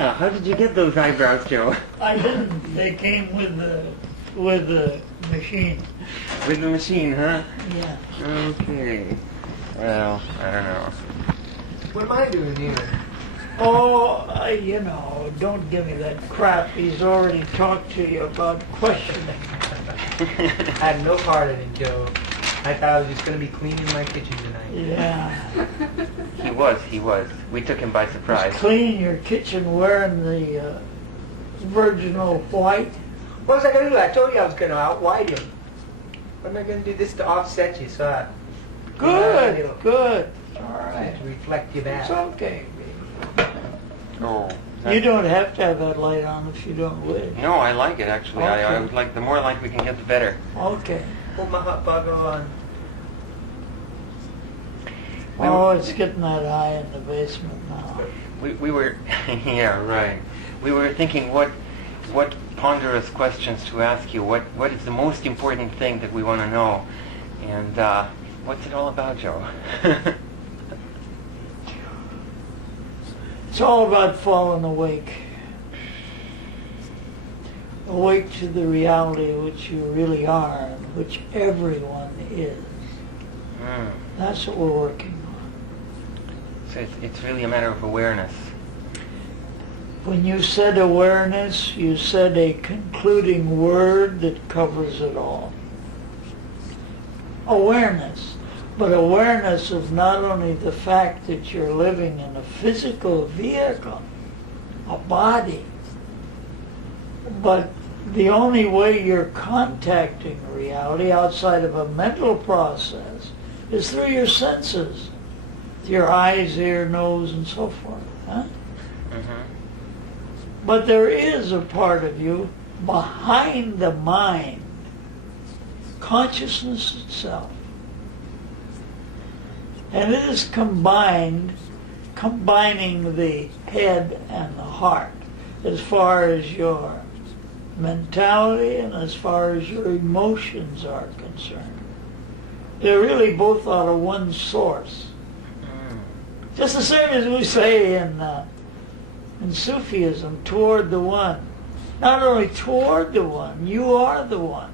How did you get those eyebrows, Joe? I didn't. They came with the machine. With the machine, huh? Yeah. Okay. Well, I don't know. What am I doing here? Oh, don't give me that crap. He's already talked to you about questioning. I had no part in it, Joe. I thought I was just going to be cleaning my kitchen tonight. Yeah. He was. We took him by surprise. Clean your kitchen wearing the virginal white. What was I going to do? I told you I was going to out-white him. What am I going to do this to offset you? So Good. All right. to reflect you back. It's okay. Oh. You don't have to have that light on if you don't wish. No, I like it actually. I Okay. would like the more light we can get, the better. Okay. Put my hot bugger on. Oh, it's getting that high in the basement now. We were, yeah, right. We were thinking what ponderous questions to ask you. What is the most important thing that we want to know? And what's it all about, Joe? It's all about falling awake. Awake to the reality which you really are and which everyone is. That's what we're working on. So it's really a matter of awareness. When you said awareness, you said a concluding word that covers it all. Awareness. But awareness of not only the fact that you're living in a physical vehicle, a body, but the only way you're contacting reality outside of a mental process is through your senses, your eyes, ear, nose, and so forth. Huh? But there is a part of you behind the mind, consciousness itself. And it is combining the head and the heart as far as your mentality and as far as your emotions are concerned. They're really both out of one source. Just the same as we say in Sufism, toward the one. Not only toward the one, you are the one.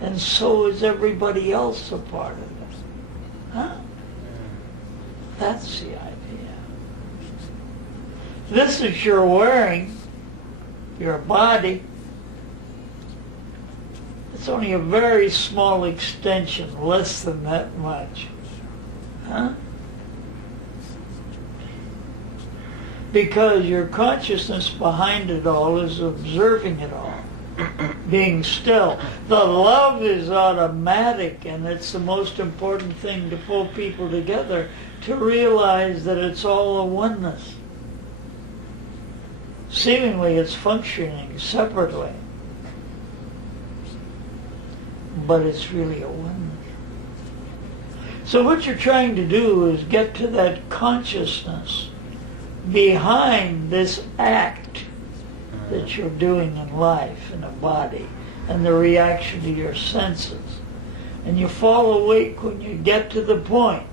And so is everybody else a part of it. Huh? That's the idea. This is your wearing, your body. It's only a very small extension, less than that much. Huh? Because your consciousness behind it all is observing it all, being still. The love is automatic, and it's the most important thing to pull people together, to realize that it's all a oneness. Seemingly it's functioning separately, but it's really a oneness. So what you're trying to do is get to that consciousness behind this act that you're doing in life, in a body, and the reaction to your senses. And you fall awake when you get to the point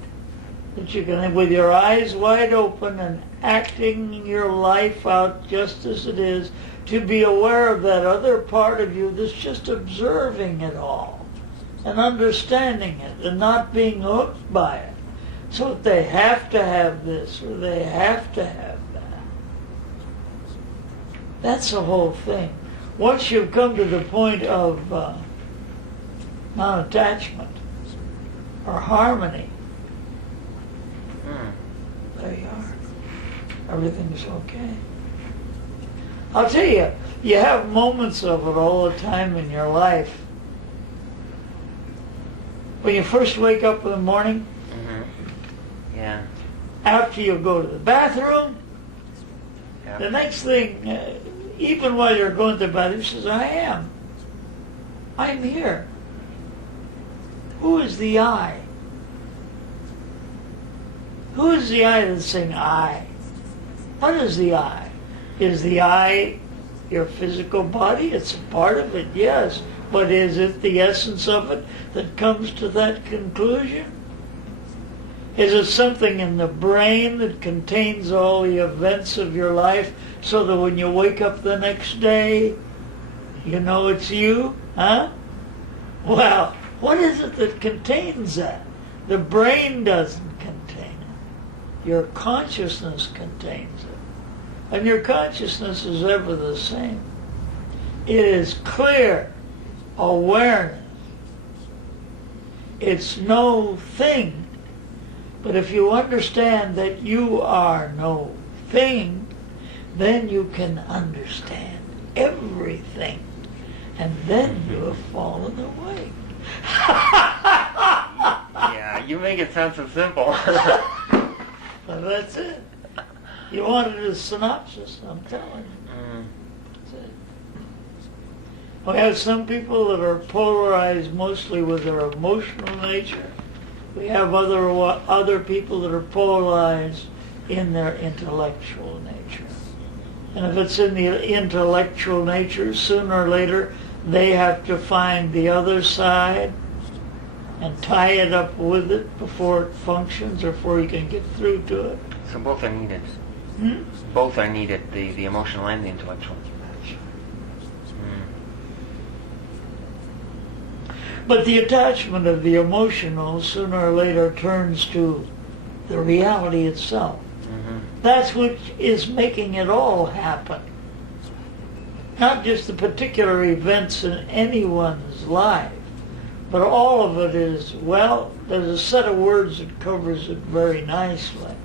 that you can, with your eyes wide open and acting your life out just as it is, to be aware of that other part of you that's just observing it all and understanding it and not being hooked by it. So that they have to have this or they have to have that. That's the whole thing. Once you've come to the point of non-attachment or harmony, there you are. Everything's okay. I'll tell you, you have moments of it all the time in your life. When you first wake up in the morning, Yeah. after you go to the bathroom, the next thing, even while you're going to the bathroom, says, I'm here. Who is the I? Who is the I that's saying I? What is the I? Is the I your physical body? It's a part of it, yes. But is it the essence of it that comes to that conclusion? Is it something in the brain that contains all the events of your life so that when you wake up the next day, you know it's you? Huh? Well, what is it that contains that? The brain doesn't contain it. Your consciousness contains it. And your consciousness is ever the same. It is clear awareness. It's no thing. But if you understand that you are no thing, then you can understand everything. And then you have fallen away. Yeah, you make it sound so simple. But that's it. You wanted a synopsis, I'm telling you. That's it. We have some people that are polarized mostly with their emotional nature. We have other people that are polarized in their intellectual nature. And if it's in the intellectual nature, sooner or later they have to find the other side and tie it up with it before it functions or before you can get through to it. So both are needed. Hmm? Both are needed, the emotional and the intellectual. But the attachment of the emotional sooner or later turns to the reality itself. That's what is making it all happen. Not just the particular events in anyone's life, but all of it is, well, there's a set of words that covers it very nicely.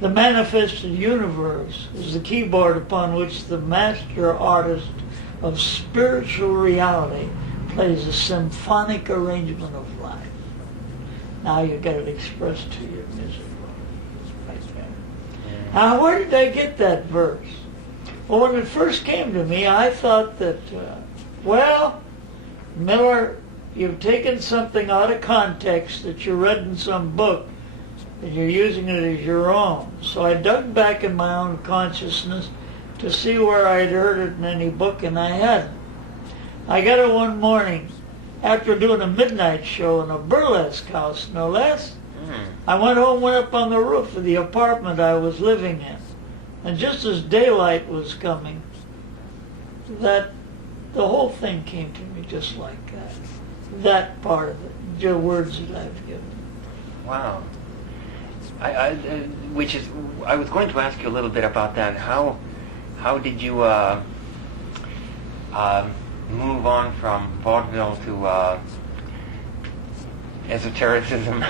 The manifested universe is the keyboard upon which the master artist of spiritual reality plays a symphonic arrangement of life. Now you get it expressed to your music. Right there. Now where did I get that verse? Well, when it first came to me, I thought that, well, Miller, you've taken something out of context that you read in some book and you're using it as your own. So I dug back in my own consciousness to see where I'd heard it in any book, and I hadn't. I got it one morning after doing a midnight show in a burlesque house, no less. I went home, went up on the roof of the apartment I was living in. And just as daylight was coming, that the whole thing came to me just like that. That part of it, the words that I've given. Wow. I was going to ask you a little bit about that. How did you move on from vaudeville to esotericism?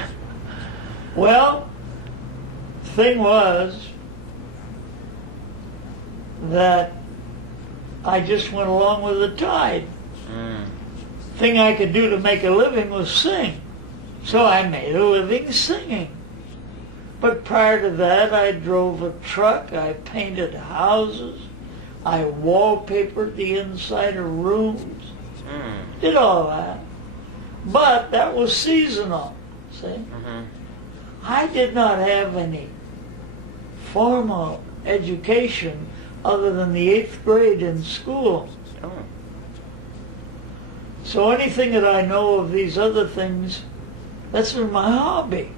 Well, thing was that I just went along with the tide. Thing I could do to make a living was sing. So I made a living singing. But prior to that, I drove a truck, I painted houses, I wallpapered the inside of rooms, did all that. But that was seasonal, see? I did not have any formal education other than the 8th grade in school. So anything that I know of these other things, that's been my hobby.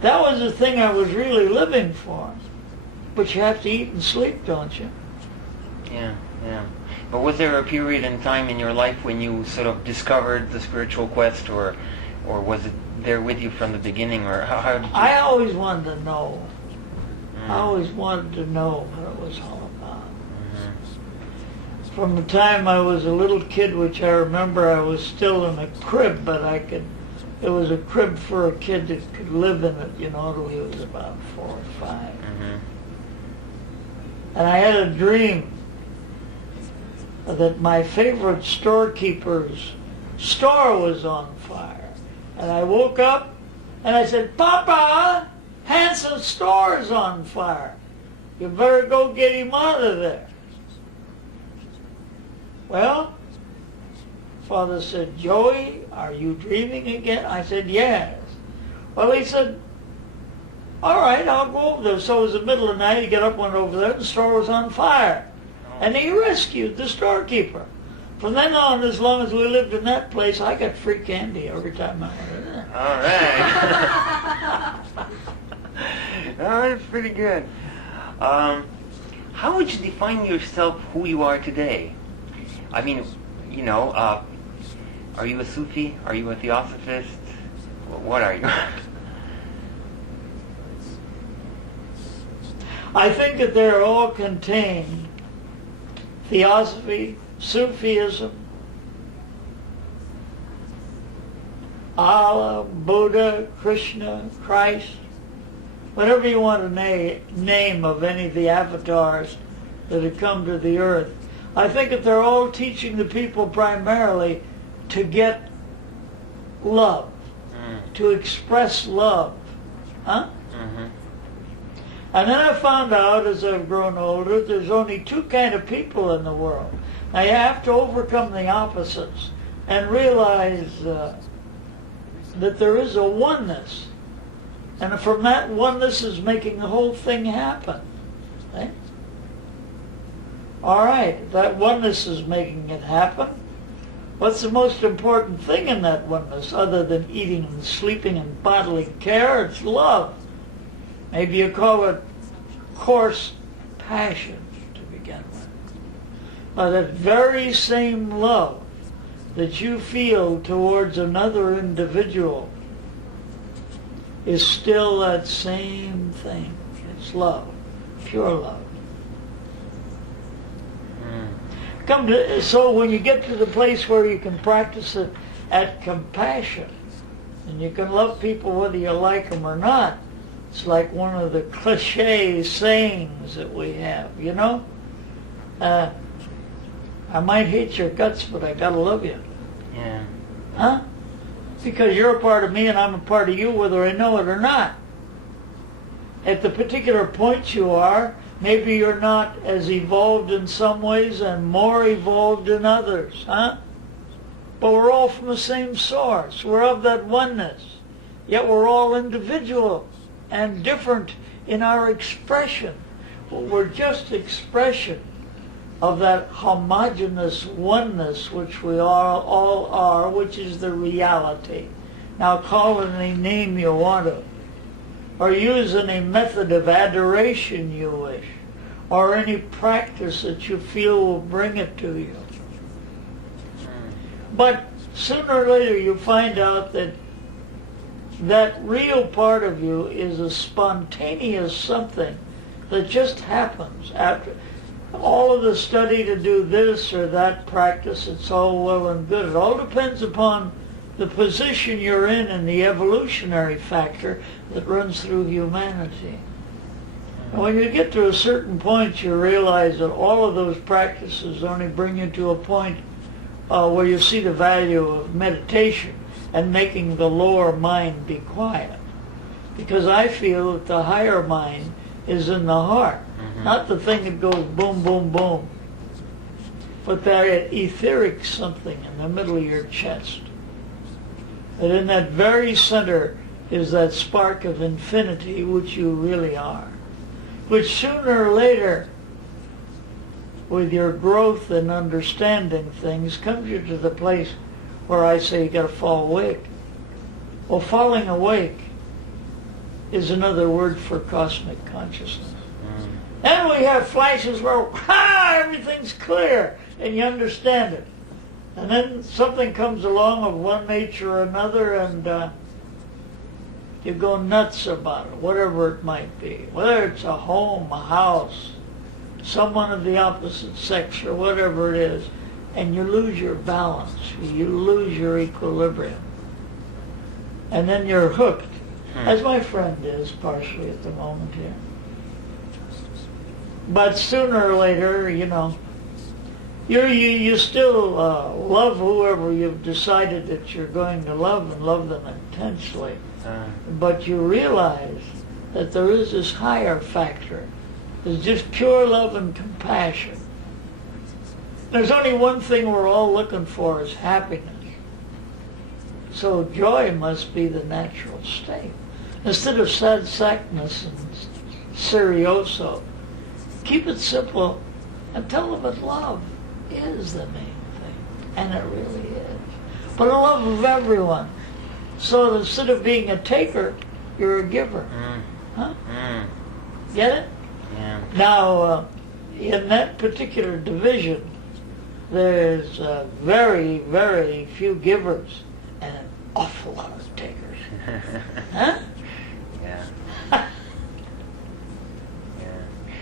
That was the thing I was really living for. But you have to eat and sleep, don't you? Yeah. But was there a period in time in your life when you sort of discovered the spiritual quest, or was it there with you from the beginning, or how did you... I always wanted to know. I always wanted to know what it was all about. From the time I was a little kid, which I remember I was still in a crib, but it was a crib for a kid that could live in it, till he was about 4 or 5. And I had a dream that my favorite storekeeper's store was on fire. And I woke up and I said, "Papa, Hanson's store is on fire. You better go get him out of there." Well, Father said, "Joey, are you dreaming again?" I said, "Yes." Well, he said, "All right, I'll go over there." So it was the middle of the night. He got up, went over there, and the store was on fire. And he rescued the storekeeper. From then on, as long as we lived in that place, I got free candy every time I went in there. All right. Oh, that's pretty good. How would you define yourself, who you are today? I mean, are you a Sufi? Are you a Theosophist? What are you? I think that they're all contained. Theosophy, Sufism, Allah, Buddha, Krishna, Christ, whatever you want to name of any of the avatars that have come to the earth. I think that they're all teaching the people primarily to get love, to express love. Huh? Mm-hmm. And then I found out as I've grown older, there's only two kind of people in the world. Now you have to overcome the opposites and realize that there is a oneness. And from that oneness is making the whole thing happen. Right? All right, that oneness is making it happen. What's the most important thing in that oneness other than eating and sleeping and bodily care? It's love. Maybe you call it coarse passion to begin with. But that very same love that you feel towards another individual is still that same thing. It's love, pure love. So when you get to the place where you can practice it at compassion, and you can love people whether you like them or not, it's like one of the cliche sayings that we have, I might hate your guts, but I gotta love you. Yeah. Huh? Because you're a part of me and I'm a part of you whether I know it or not. At the particular point you are, maybe you're not as evolved in some ways and more evolved in others, huh? But we're all from the same source. We're of that oneness. Yet we're all individual and different in our expression. We're just expression of that homogeneous oneness which we all are, which is the reality. Now call it any name you want to, or use any method of adoration you wish, or any practice that you feel will bring it to you. But sooner or later you find out that that real part of you is a spontaneous something that just happens after all of the study to do this or that practice. It's all well and good. It all depends upon the position you're in the evolutionary factor that runs through humanity. And when you get to a certain point, you realize that all of those practices only bring you to a point where you see the value of meditation and making the lower mind be quiet. Because I feel that the higher mind is in the heart, not the thing that goes boom, boom, boom, but that etheric something in the middle of your chest. That in that very center is that spark of infinity which you really are, which sooner or later, with your growth and understanding things, comes you to the place where I say you got to fall awake. Well, falling awake is another word for cosmic consciousness. And we have flashes where, everything's clear, and you understand it. And then something comes along of one nature or another, and you go nuts about it, whatever it might be. Whether it's a home, a house, someone of the opposite sex, or whatever it is, and you lose your balance, you lose your equilibrium. And then you're hooked, as my friend is partially at the moment here. But sooner or later, you still love whoever you've decided that you're going to love, and love them intensely. But you realize that there is this higher factor. There's just pure love and compassion. There's only one thing we're all looking for, is happiness. So joy must be the natural state. Instead of sad sackness and serioso, keep it simple and tell them that love is the main thing. And it really is. But a love of everyone. So instead of being a taker, you're a giver. Huh? Get it? Yeah. Now, in that particular division, there's very, very few givers and an awful lot of takers. Huh? Yeah. Yeah.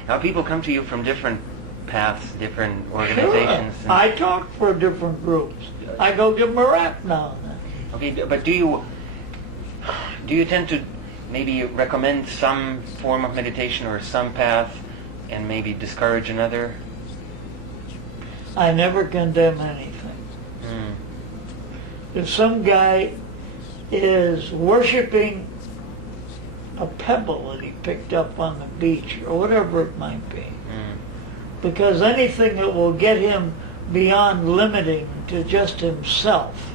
Now people come to you from different paths, different organizations. Sure. I talk for different groups. I go give them a rap now and then. Okay, but do you tend to maybe recommend some form of meditation or some path and maybe discourage another? I never condemn anything. If some guy is worshiping a pebble that he picked up on the beach or whatever it might be, because anything that will get him beyond limiting to just himself,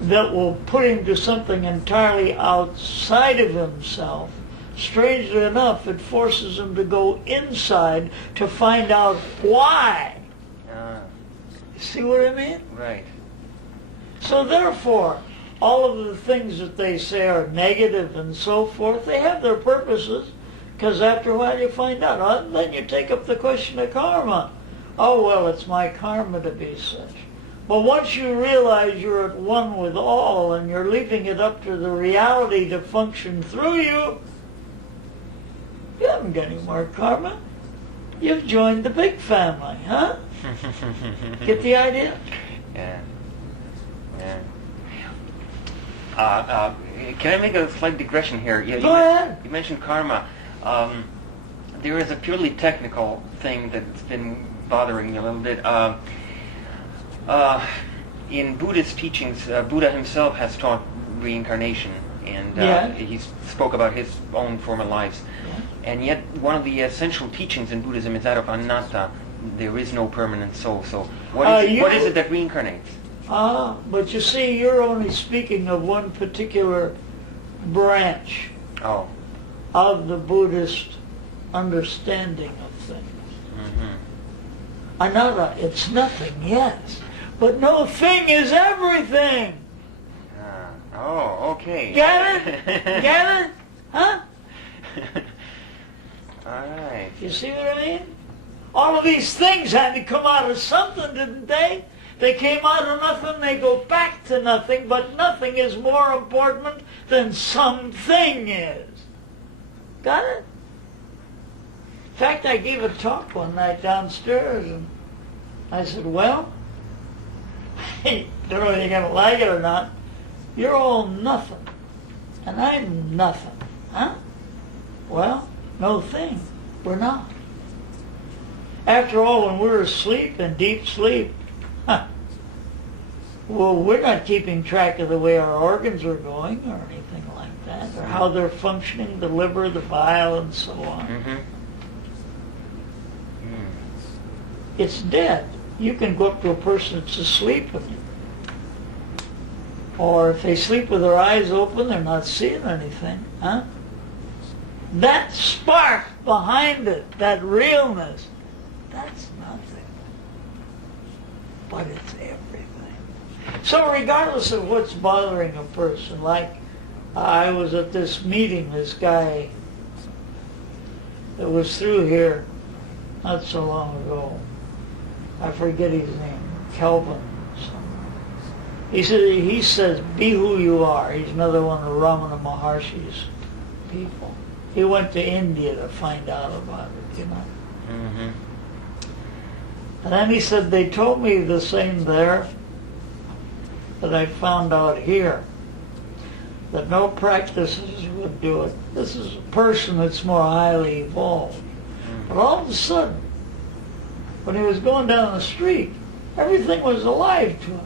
that will put him to something entirely outside of himself, strangely enough, it forces him to go inside to find out why. See what I mean? Right. So therefore, all of the things that they say are negative and so forth, they have their purposes, because after a while you find out. And then you take up the question of karma. Oh, well, it's my karma to be such. But once you realize you're at one with all and you're leaving it up to the reality to function through you, you haven't got any more karma. You've joined the big family, huh? Get the idea? Yeah. Yeah. Can I make a slight digression here? Go ahead. You mentioned karma. There is a purely technical thing that's been bothering me a little bit. In Buddhist teachings, Buddha himself has taught reincarnation, and he spoke about his own former lives. Yeah. And yet, one of the essential teachings in Buddhism is that of anatta. There is no permanent soul. So, what is it that reincarnates? But you see, you're only speaking of one particular branch of the Buddhist understanding of things. Anatta, it's nothing, yes. But no thing is everything. Okay. Get it? Get it? Huh? All right. You see what I mean? All of these things had to come out of something, didn't they? They came out of nothing, they go back to nothing, but nothing is more important than something is. Got it? In fact, I gave a talk one night downstairs, and I said, well, don't know if you're going to like it or not, you're all nothing, and I'm nothing. Huh? Well, no thing. We're not. After all, when we're asleep, in deep sleep, well, we're not keeping track of the way our organs are going or anything like that, or how they're functioning, the liver, the bile, and so on. It's dead. You can go up to a person that's asleep, or if they sleep with their eyes open, they're not seeing anything. Huh? That spark behind it, that realness, that's nothing. But it's everything. So regardless of what's bothering a person, like I was at this meeting, this guy that was through here not so long ago, I forget his name, Kelvin. He says, be who you are. He's another one of Ramana Maharshi's people. He went to India to find out about it, you know. And then he said, they told me the same there that I found out here, that no practices would do it. This is a person that's more highly evolved. But all of a sudden, when he was going down the street, everything was alive to him.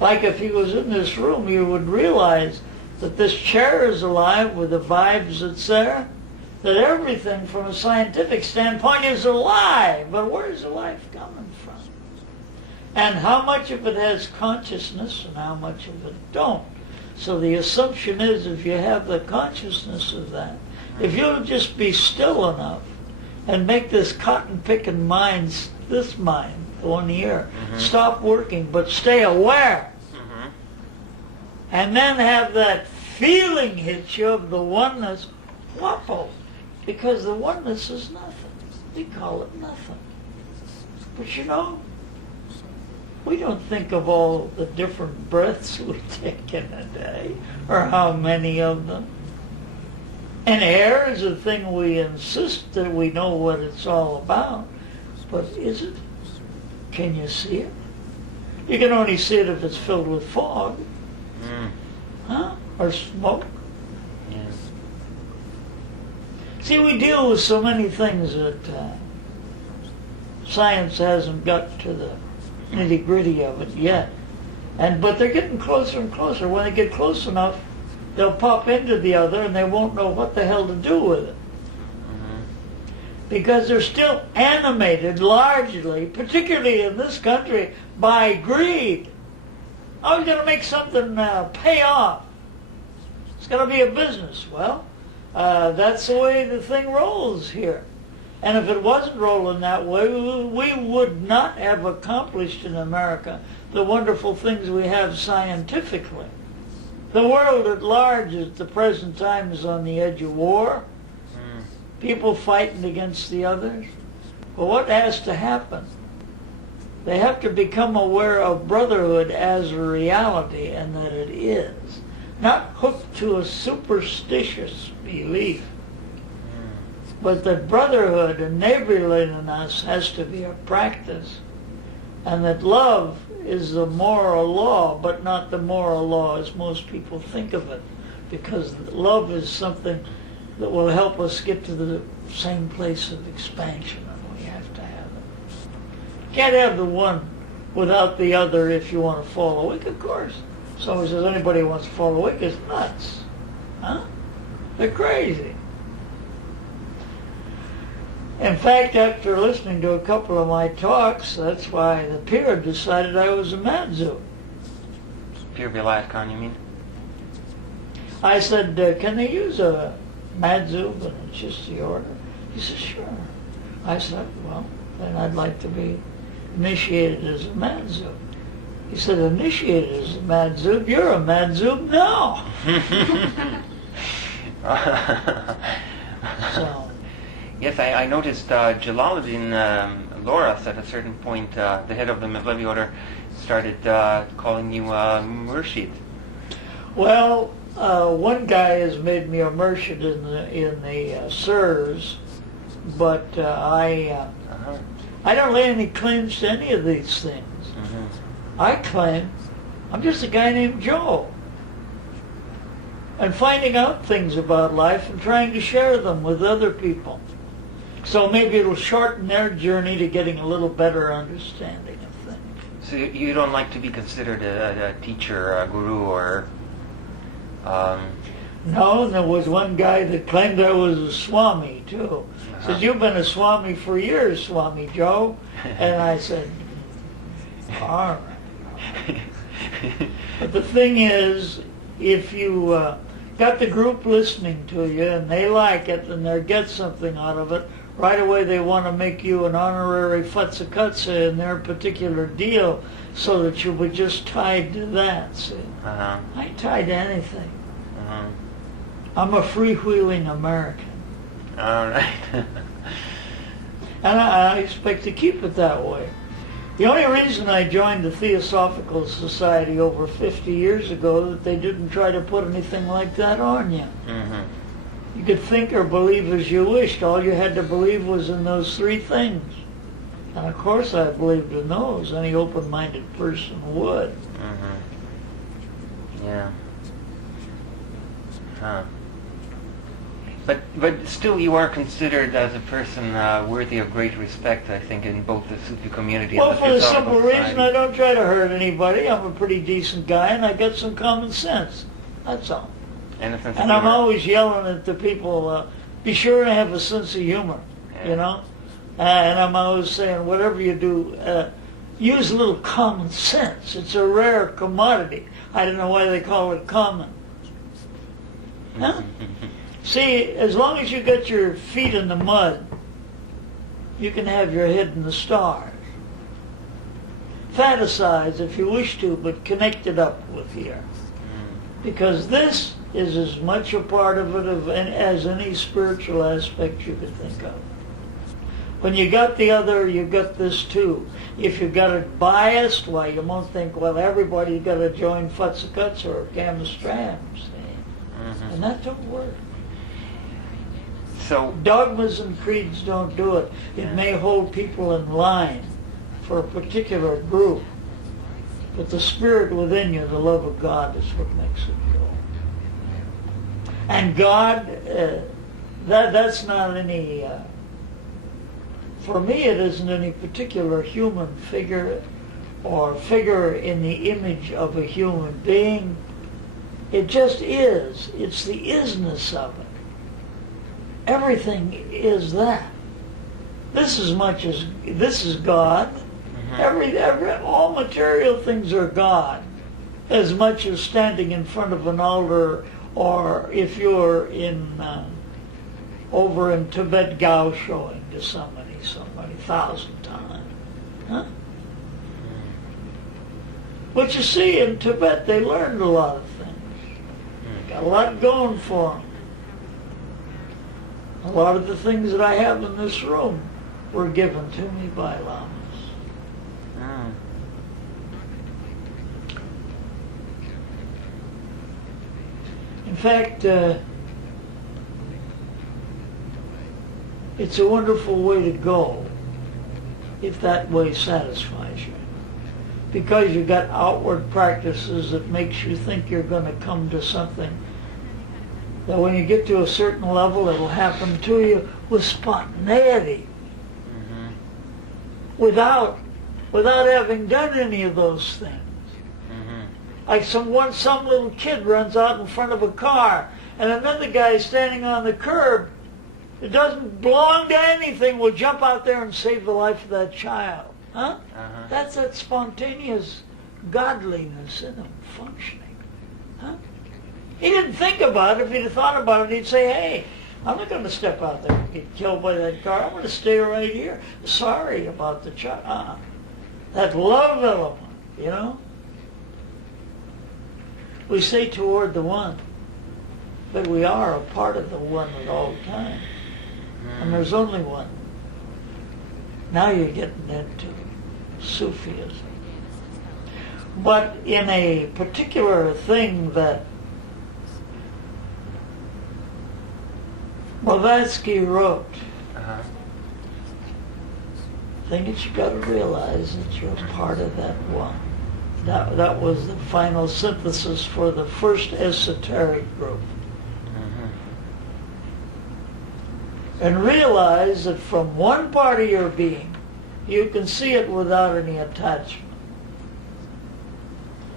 Like if he was in this room, you would realize that this chair is alive with the vibes that's there, that everything from a scientific standpoint is alive. But where's the life coming from? And how much of it has consciousness and how much of it don't? So the assumption is if you have the consciousness of that, if you'll just be still enough and make this cotton-picking mind, this mind, the one here, stop working but stay aware, and then have that feeling hit you of the oneness, whopple, because the oneness is nothing. We call it nothing. But you know, we don't think of all the different breaths we take in a day, or how many of them. And air is a thing we insist that we know what it's all about. But is it? Can you see it? You can only see it if it's filled with fog. Huh? Or smoke. Yeah. See, we deal with so many things that science hasn't got to the nitty-gritty of it yet. But they're getting closer and closer. When they get close enough, they'll pop into the other and they won't know what the hell to do with it. Because they're still animated largely, particularly in this country, by greed. I was going to make something pay off. It's going to be a business. Well, that's the way the thing rolls here. And if it wasn't rolling that way, we would not have accomplished in America the wonderful things we have scientifically. The world at large at the present time is on the edge of war. People fighting against the others. Well, what has to happen? They have to become aware of brotherhood as a reality, and that it is. Not hooked to a superstitious belief, but that brotherhood and neighborliness has to be a practice, and that love is the moral law, but not the moral law as most people think of it, because love is something that will help us get to the same place of expansion, and we have to have it. Can't have the one without the other if you want to fall away, of course. Somebody says anybody who wants to fall away is nuts. Huh? They're crazy. In fact, after listening to a couple of my talks, that's why the peer decided I was a madzu. Pure Vilatkon, you mean? I said, can they use a madzu, but it's just the order? He said, sure. I said, well, then I'd like to be initiated as a madzu. He said, initiated as a madzub? You're a madzub now. So. Yes, I noticed Jalaluddin Loras at a certain point, the head of the Mevlevi order, started calling you Murshid. Well, one guy has made me a Murshid in the Sirs, but I don't lay any claims to any of these things. I claim I'm just a guy named Joe, and finding out things about life and trying to share them with other people. So maybe it'll shorten their journey to getting a little better understanding of things. So you don't like to be considered a teacher, a guru, or... No, and there was one guy that claimed I was a Swami, too. Said, you've been a Swami for years, Swami Joe. And I said, all right. But the thing is, if you got the group listening to you and they like it and they get something out of it, right away they want to make you an honorary futzakutsa in their particular deal so that you were just tied to that. See? I ain't tied to anything. I'm a freewheeling American. All right. And I expect to keep it that way. The only reason I joined the Theosophical Society over 50 years ago that they didn't try to put anything like that on you. You could think or believe as you wished. All you had to believe was in those three things. And of course I believed in those. Any open-minded person would. Yeah. Huh. But still, you are considered as a person worthy of great respect, I think, in both the Sufi community well, and the for the Theosophical simple Society. reason I don't try to hurt anybody. I'm a pretty decent guy, and I got some common sense. That's all. And a sense of And I'm humor. always yelling at the people, be sure to have a sense of humor, Yeah. you know? And I'm always saying, whatever you do, use a little common sense. It's a rare commodity. I don't know why they call it common. Huh? See, as long as you get your feet in the mud, you can have your head in the stars. Fantasize if you wish to, but connect it up with here. Because this is as much a part of it as any spiritual aspect you could think of. When you got the other, you got this too. If you got it biased, why, you won't think, well, everybody's got to join Futsakuts or Kamastrams. Mm-hmm. And that don't work. So, Dogmas and creeds don't do it. It Yeah. may hold people in line for a particular group, but the spirit within you, the love of God, is what makes it go. And God, that's not any, for me it isn't any particular human figure or figure in the image of a human being. It just is. It's the isness of it. Everything is that. This is God. Mhm. All material things are God, as much as standing in front of an altar, or if you're over in Tibet, Gao showing to somebody 1,000 times. Huh? But you see, in Tibet, they learned a lot of things. Got a lot going for them. A lot of the things that I have in this room were given to me by lamas. Mm. In fact, it's a wonderful way to go if that way satisfies you. Because you got outward practices that makes you think you're going to come to something, that when you get to a certain level, it'll happen to you with spontaneity, Mhm. without having done any of those things. Mhm. Like some little kid runs out in front of a car, and another guy standing on the curb that doesn't belong to anything will jump out there and save the life of that child. Huh? Uh-huh. That's that spontaneous godliness in him functioning. Huh? He didn't think about it. If he'd have thought about it, he'd say, hey, I'm not going to step out there and get killed by that car. I'm going to stay right here. Sorry about the child. That love element, you know? We say toward the one, but we are a part of the one at all times. And there's only one. Now you're getting into Sufism. But in a particular thing that Blavatsky wrote, Uh-huh. thing that you got to realize that you're part of that one. That was the final synthesis for the first esoteric group. Mhm. And realize that from one part of your being, you can see it without any attachment.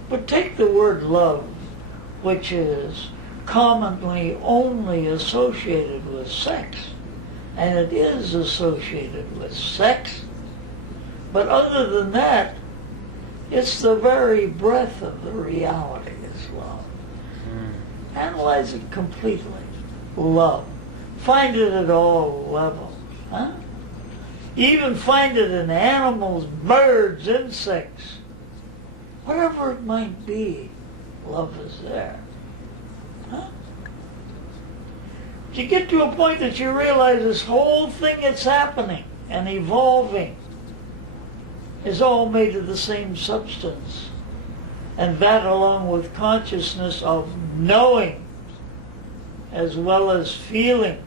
But take the word love, which is commonly only associated with sex, and it is associated with sex, but other than that, it's the very breath of the reality is love. Mm. Analyze it completely. Love. Find it at all levels. Huh? Even find it in animals, birds, insects. Whatever it might be, love is there. Huh? You get to a point that you realize this whole thing that's happening and evolving is all made of the same substance. And that, along with consciousness of knowing as well as feeling,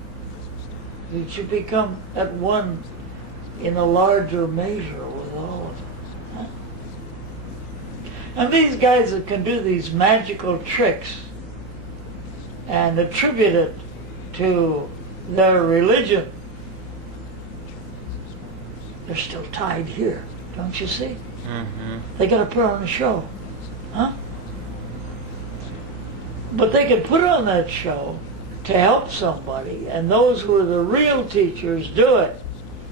that you become at one in a larger measure with all of it. Huh? And these guys that can do these magical tricks and attribute it to their religion, they're still tied here, don't you see? Mhm. They got to put on a show, huh? But they can put on that show to help somebody, and those who are the real teachers do it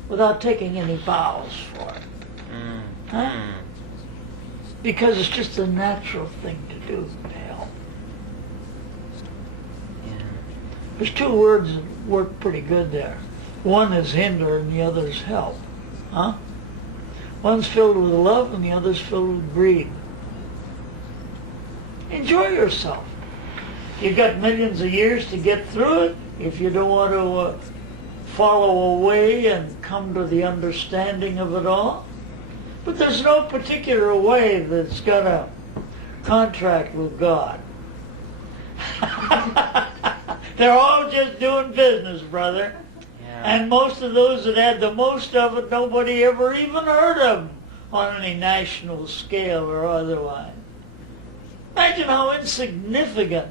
without taking any vows for it. Mm. Huh? Mm. Because it's just a natural thing to do to help. Yeah. There's two words that work pretty good there. One is hinder and the other is help. Huh? One's filled with love and the other's filled with greed. Enjoy yourself. You've got millions of years to get through it if you don't want to follow away and come to the understanding of it all. But there's no particular way that's got a contract with God. They're all just doing business, brother. Yeah. And most of those that had the most of it, nobody ever even heard of them on any national scale or otherwise. Imagine how insignificant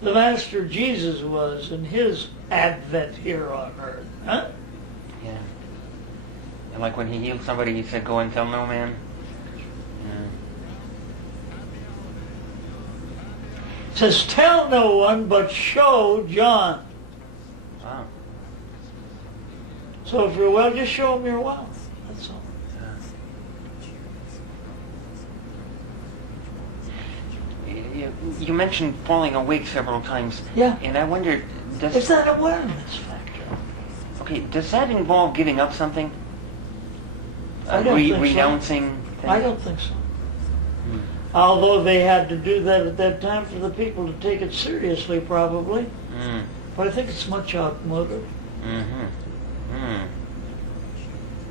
the Master Jesus was in his advent here on earth. Huh? Yeah. And like when he healed somebody, he said, "Go and tell no man." Yeah. It says, tell no one, but show John. Wow. So if you're well, just show him your wealth. That's all. You mentioned falling awake several times. Yeah. And I wondered, It's that awareness factor. okay, does that involve giving up something? I don't think so. Renouncing things? I don't think so. Although they had to do that at that time for the people to take it seriously, probably. But I think it's much outmoded.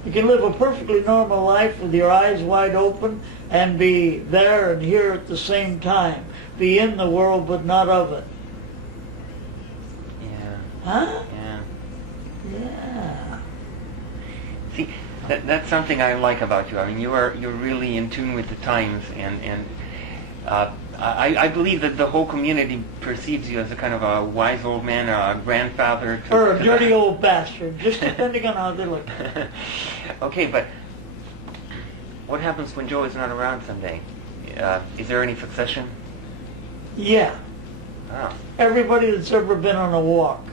You can live a perfectly normal life with your eyes wide open and be there and here at the same time. Be in the world but not of it. Yeah. Huh? Yeah. Yeah. See, that's something I like about you. I mean, you're really in tune with the times, and I believe that the whole community perceives you as a kind of a wise old man, or a grandfather. Or a dirty old bastard, just depending on how they look. Okay, but what happens when Joe is not around someday? Is there any succession? Yeah. Oh, Everybody that's ever been on a walk.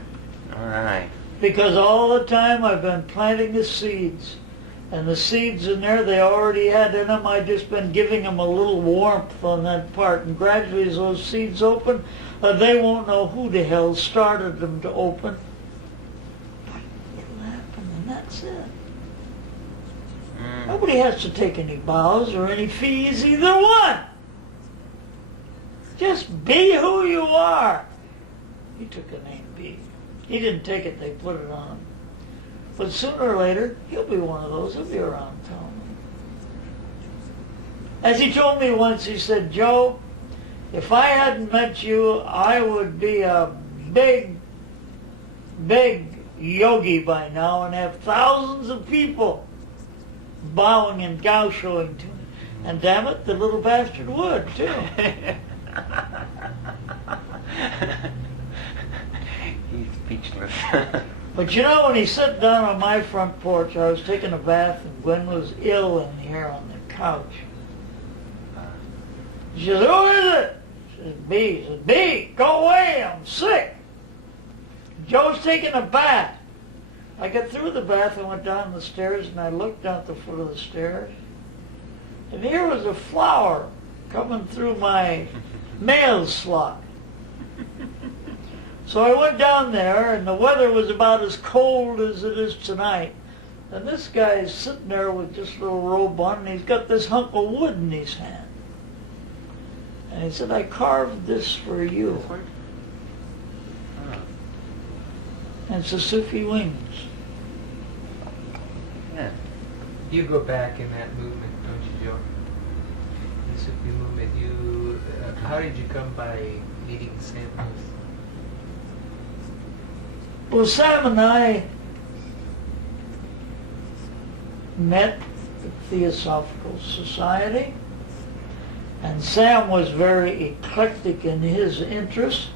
all right. Because all the time I've been planting the seeds. And the seeds in there, they already had in them. I've just been giving them a little warmth on that part. And gradually as those seeds open, they won't know who the hell started them to open. But it'll happen, and that's it. Nobody has to take any bows or any fees, either one. Just be who you are. He took the name B. He didn't take it, they put it on him. But sooner or later, he'll be one of those. He'll be around telling me. As he told me once, he said, Joe, if I hadn't met you, I would be a big, big yogi by now and have thousands of people bowing and gauchoing to me. And damn it, the little bastard would, too. He's speechless. But you know, when he sat down on my front porch, I was taking a bath, and Guin was ill in here on the couch. She says, who is it? She says, B. He says, B, go away, I'm sick. Joe's taking a bath. I got through the bath and went down the stairs, and I looked down at the foot of the stairs. And here was a flower coming through my mail slot. So I went down there, and the weather was about as cold as it is tonight. And this guy's sitting there with just a little robe on, and he's got this hunk of wood in his hand. And he said, I carved this for you. And it's the Sufi wings. Yeah. You go back in that movement, don't you, Joe? The Sufi movement. You, how did you come by meeting Sam? Well, Sam and I met at the Theosophical Society, and Sam was very eclectic in his interests.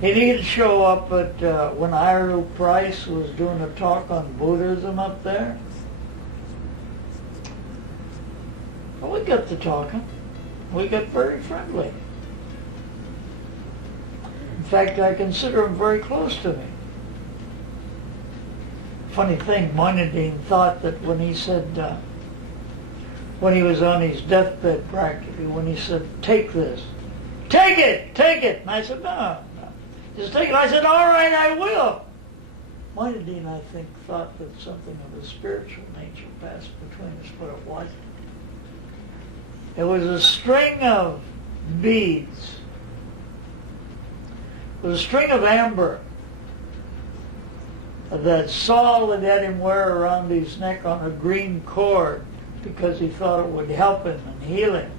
He didn't show up at when Ira Price was doing a talk on Buddhism up there. Well, we got to talking. We got very friendly. In fact, I consider him very close to me. Funny thing, Moinadine thought that when he said, when he was on his deathbed practically, when he said, take this, take it, and I said, no, just take it. I said, all right, I will. Moinadine, I think, thought that something of a spiritual nature passed between us, but it wasn't. It was a string of beads was a string of amber that Saul had him wear around his neck on a green cord because he thought it would help him and heal him.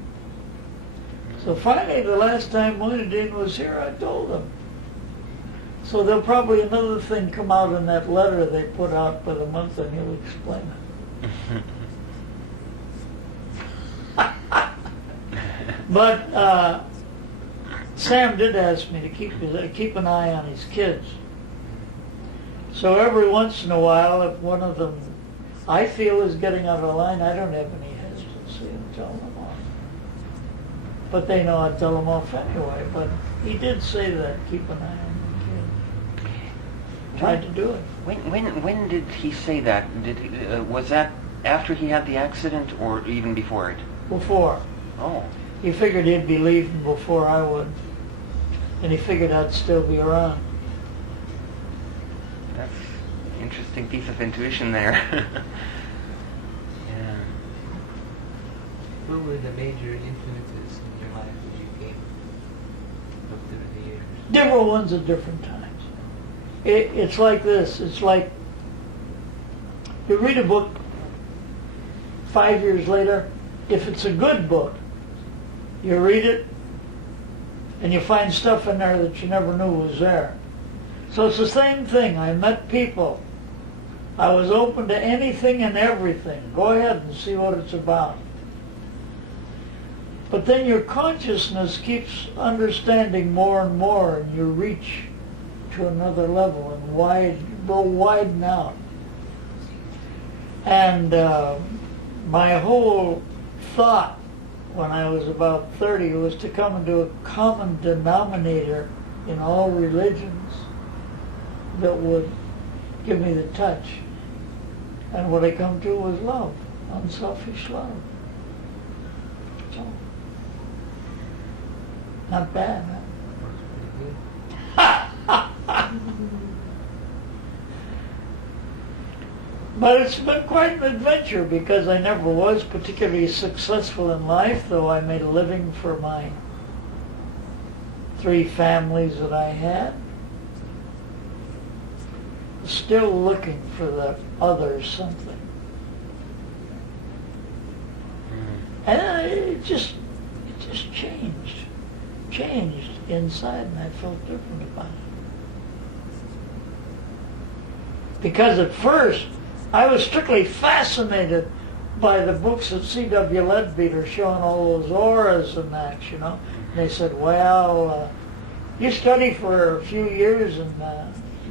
So finally, the last time Moonadin was here, I told him. So there'll probably another thing come out in that letter they put out for the month, and he'll explain it. But Sam did ask me to keep an eye on his kids. So every once in a while, if one of them I feel is getting out of line, I don't have any hesitancy in telling them off. But they know I tell them off anyway. But he did say that, keep an eye on the kid. Tried to do it. When did he say that? Was that after he had the accident or even before it? Before. Oh. He figured he'd be leaving before I would. And he figured I'd still be around. That's an interesting piece of intuition there. Yeah. What were the major influences in your life as you came up through the years? Different ones at different times. It's like this. It's like you read a book 5 years later. If it's a good book, you read it and you find stuff in there that you never knew was there. So it's the same thing. I met people. I was open to anything and everything. Go ahead and see what it's about. But then your consciousness keeps understanding more and more, and you reach to another level and widen out. And my whole thought when I was about 30 was to come into a common denominator in all religions that would give me the touch. And what I come to was love, unselfish love. So, not bad, huh? But it's been quite an adventure because I never was particularly successful in life, though I made a living for my 3 families that I had. Still looking for the other something. And it just changed inside, and I felt different about it. Because at first, I was strictly fascinated by the books that C.W. Leadbeater showing all those auras and that, you know. And they said, well, you study for a few years and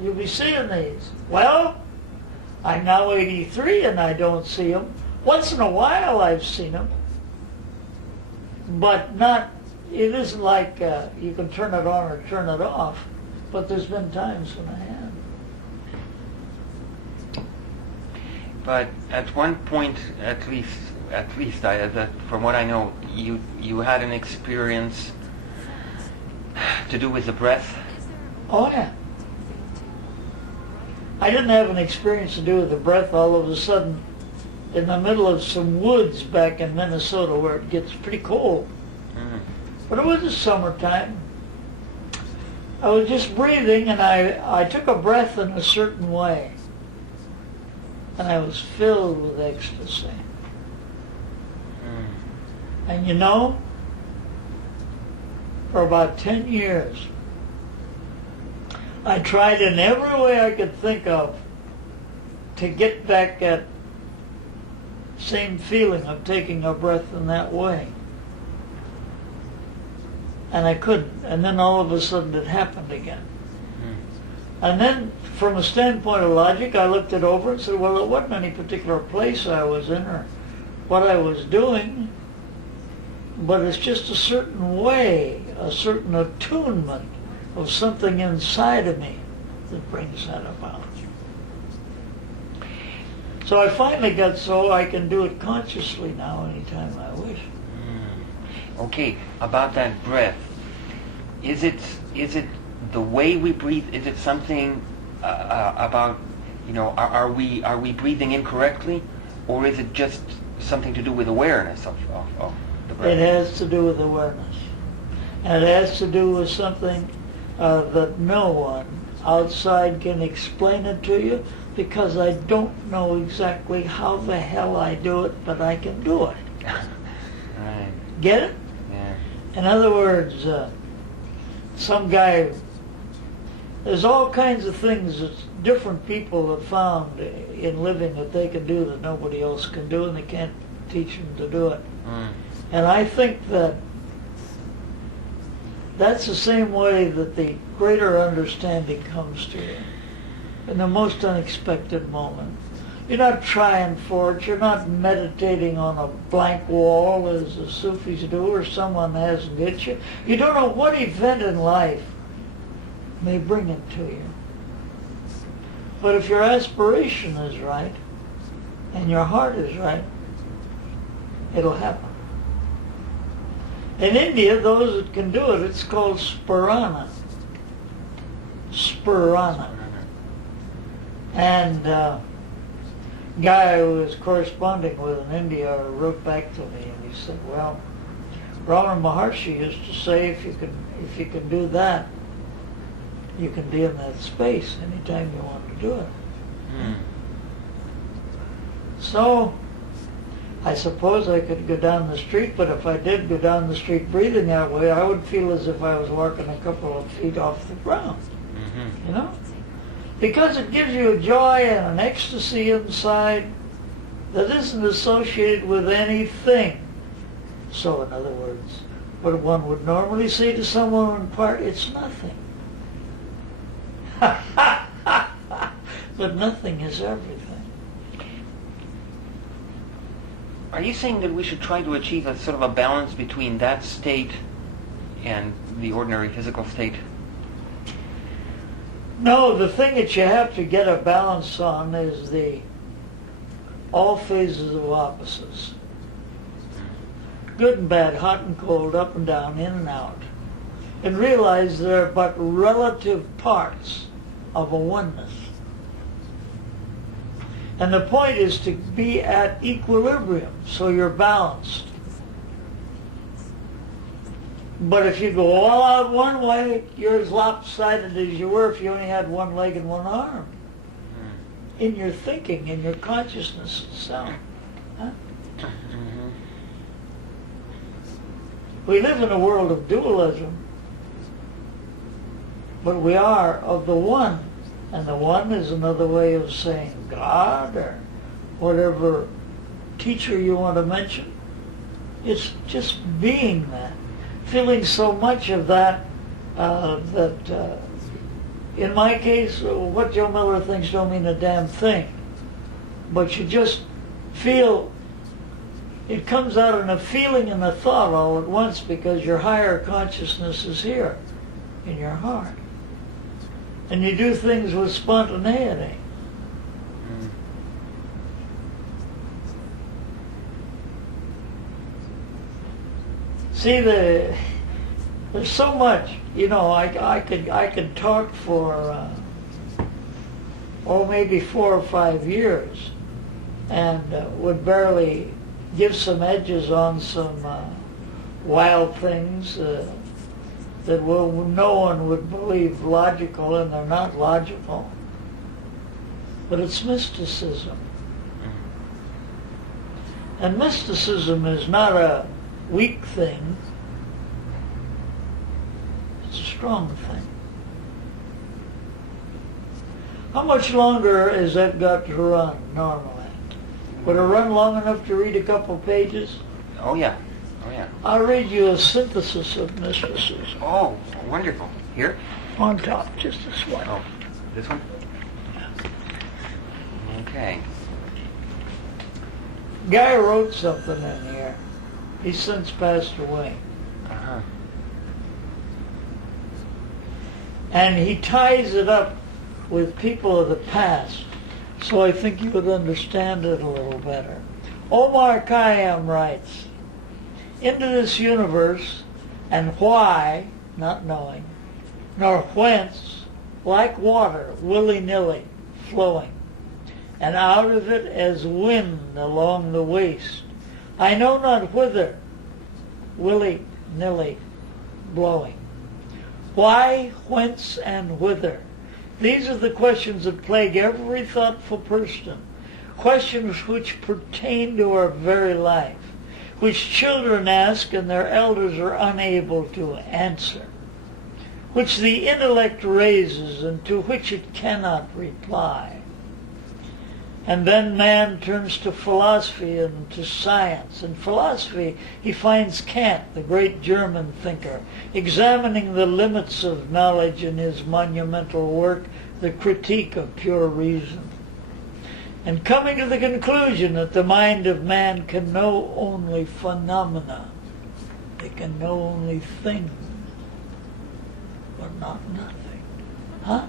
you'll be seeing these. Well, I'm now 83 and I don't see them. Once in a while I've seen them. But it isn't like you can turn it on or turn it off. But there's been times when I have. But at one point, at least, from what I know, you had an experience to do with the breath. Oh yeah. I didn't have an experience to do with the breath. All of a sudden, in the middle of some woods back in Minnesota, where it gets pretty cold, but it was the summertime. I was just breathing, and I took a breath in a certain way. And I was filled with ecstasy. And you know, for about 10 years, I tried in every way I could think of to get back that same feeling of taking a breath in that way. And I couldn't. And then all of a sudden it happened again. And then, from a standpoint of logic, I looked it over and said, well, it wasn't any particular place I was in or what I was doing, but it's just a certain way, a certain attunement of something inside of me that brings that about. So I finally got so I can do it consciously now anytime I wish. Okay, about that breath, is it the way we breathe? Is it something about, you know, are we breathing incorrectly, or is it just something to do with awareness of the breath? It has to do with awareness, and it has to do with something that no one outside can explain it to you, because I don't know exactly how the hell I do it, but I can do it. Right. Get it? Yeah. In other words, some guy, there's all kinds of things that different people have found in living that they can do that nobody else can do, and they can't teach them to do it. And I think that that's the same way that the greater understanding comes to you, in the most unexpected moment. You're not trying for it. You're not meditating on a blank wall as the Sufis do, or someone hasn't hit you. You don't know what event in life may bring it to you. But if your aspiration is right, and your heart is right, it'll happen. In India, those that can do it, it's called spurana. Spurana. And guy who was corresponding with in India wrote back to me, and he said, well, Ramana Maharshi used to say, if you can do that, you can be in that space anytime you want to do it. So I suppose I could go down the street, but if I did go down the street breathing that way, I would feel as if I was walking a couple of feet off the ground. You know? Because it gives you a joy and an ecstasy inside that isn't associated with anything. So, in other words, what one would normally say to someone in part, it's nothing. But nothing is everything. Are you saying that we should try to achieve a sort of a balance between that state and the ordinary physical state? No, the thing that you have to get a balance on is the all phases of opposites. Good and bad, hot and cold, up and down, in and out. And realize they're but relative parts of a oneness. And the point is to be at equilibrium, so you're balanced. But if you go all out one way, you're as lopsided as you were if you only had one leg and one arm. In your thinking, in your consciousness itself. Huh? We live in a world of dualism, but we are of the one. And the one is another way of saying God, or whatever teacher you want to mention. It's just being that. Feeling so much of that, in my case, what Joe Miller thinks don't mean a damn thing. But you just feel, it comes out in a feeling and a thought all at once, because your higher consciousness is here in your heart. And you do things with spontaneity. See, there's so much. You know, I could talk for maybe 4 or 5 years, and would barely give some edges on some wild things that no one would believe logical, and they're not logical. But it's mysticism. And mysticism is not a weak thing. It's a strong thing. How much longer has that got to run normally? Would it run long enough to read a couple pages? Oh yeah. Oh yeah. I'll read you a synthesis of mysticism. Oh, wonderful. Here? On top, just this one. Oh, this one? Okay. Guy wrote something in here. He's since passed away. Uh-huh. And he ties it up with people of the past, so I think you would understand it a little better. Omar Khayyam writes, into this universe, and why, not knowing, nor whence, like water, willy-nilly, flowing, and out of it as wind along the waste, I know not whither, willy-nilly, blowing. Why, whence, and whither? These are the questions that plague every thoughtful person, questions which pertain to our very life, which children ask and their elders are unable to answer, which the intellect raises and to which it cannot reply. And then man turns to philosophy and to science. In philosophy, he finds Kant, the great German thinker, examining the limits of knowledge in his monumental work, The Critique of Pure Reason, and coming to the conclusion that the mind of man can know only phenomena. It can know only things, but not nothing. Huh?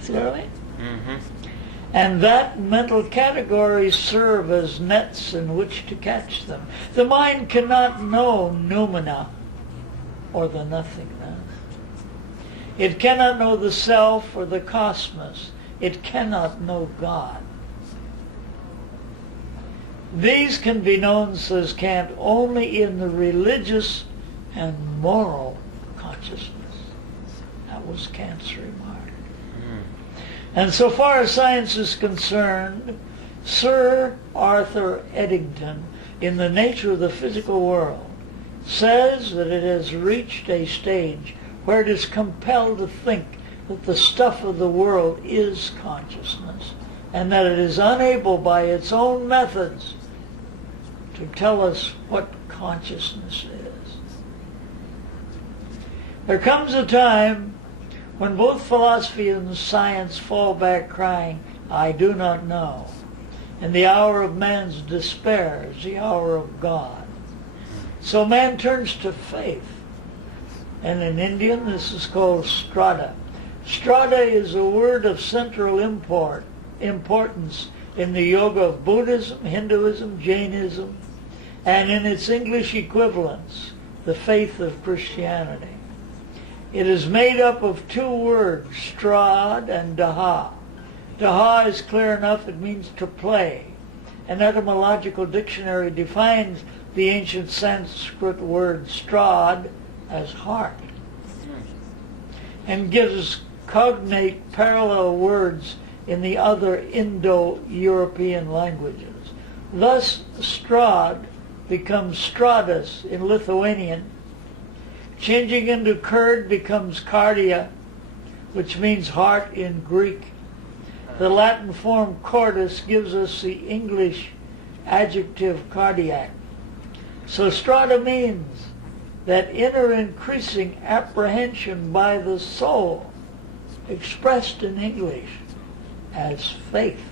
See what I mean? Mm-hmm. And that mental categories serve as nets in which to catch them. The mind cannot know noumena, or the nothingness. It cannot know the self or the cosmos. It cannot know God. These can be known, says Kant, only in the religious and moral consciousness. That was Kant's remark. And so far as science is concerned, Sir Arthur Eddington, in The Nature of the Physical World, says that it has reached a stage where it is compelled to think that the stuff of the world is consciousness, and that it is unable by its own methods to tell us what consciousness is. There comes a time when both philosophy and science fall back crying, I do not know. And the hour of man's despair is the hour of God. So man turns to faith. And in Indian, this is called strada. Strada is a word of central importance in the yoga of Buddhism, Hinduism, Jainism, and in its English equivalents, the faith of Christianity. It is made up of two words, strad and daha. Daha is clear enough, it means to play. An etymological dictionary defines the ancient Sanskrit word strad as heart, and gives cognate parallel words in the other Indo-European languages. Thus, strad becomes stratus in Lithuanian. Changing into Kurd becomes cardia, which means heart in Greek. The Latin form cordis gives us the English adjective cardiac. So strata means that inner increasing apprehension by the soul, expressed in English as faith.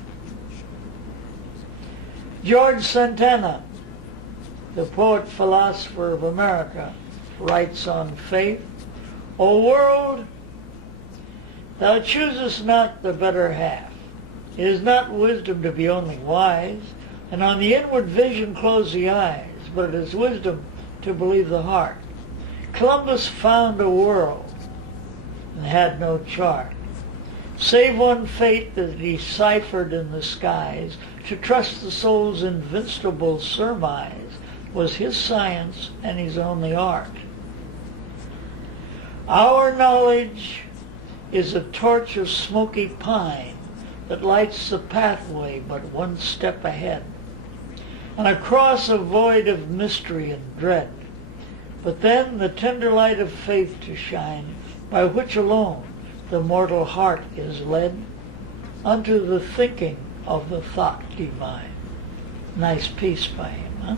George Santana, the poet-philosopher of America, writes on faith, O world, thou choosest not the better half. It is not wisdom to be only wise, and on the inward vision close the eyes, but it is wisdom to believe the heart. Columbus found a world and had no chart, save one fate that he deciphered in the skies. To trust the soul's invincible surmise was his science and his only art. Our knowledge is a torch of smoky pine that lights the pathway but one step ahead, and across a void of mystery and dread. But then the tender light of faith to shine, by which alone the mortal heart is led unto the thinking of the thought divine. Nice piece by him, huh?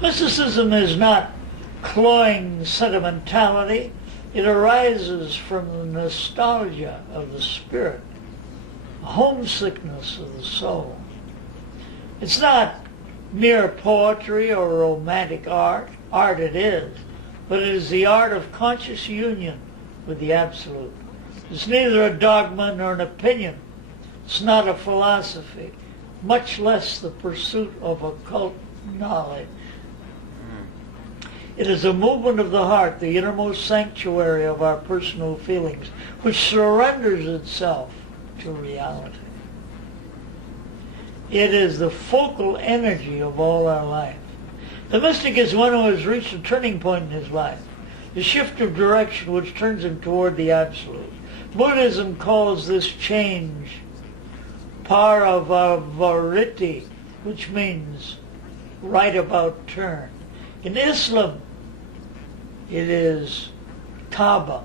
Mysticism is not cloying sentimentality. It arises from the nostalgia of the spirit, homesickness of the soul. It's not mere poetry or romantic art. Art it is, but it is the art of conscious union with the Absolute. It's neither a dogma nor an opinion. It's not a philosophy, much less the pursuit of occult knowledge. It is a movement of the heart, the innermost sanctuary of our personal feelings, which surrenders itself to reality. It is the focal energy of all our life. The mystic is one who has reached a turning point in his life. the shift of direction which turns him toward the absolute. Buddhism calls this change paravariti, which means right about turn. In Islam, it is taba,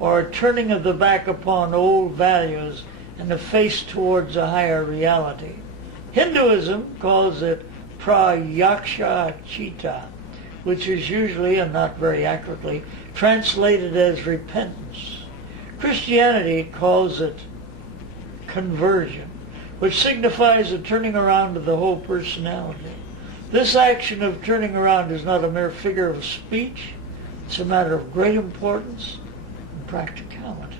or a turning of the back upon old values and a face towards a higher reality. Hinduism calls it prayaksha chitta, which is usually, and not very accurately, translated as repentance. Christianity calls it conversion, which signifies a turning around of the whole personality. This action of turning around is not a mere figure of speech. It's a matter of great importance and practicality.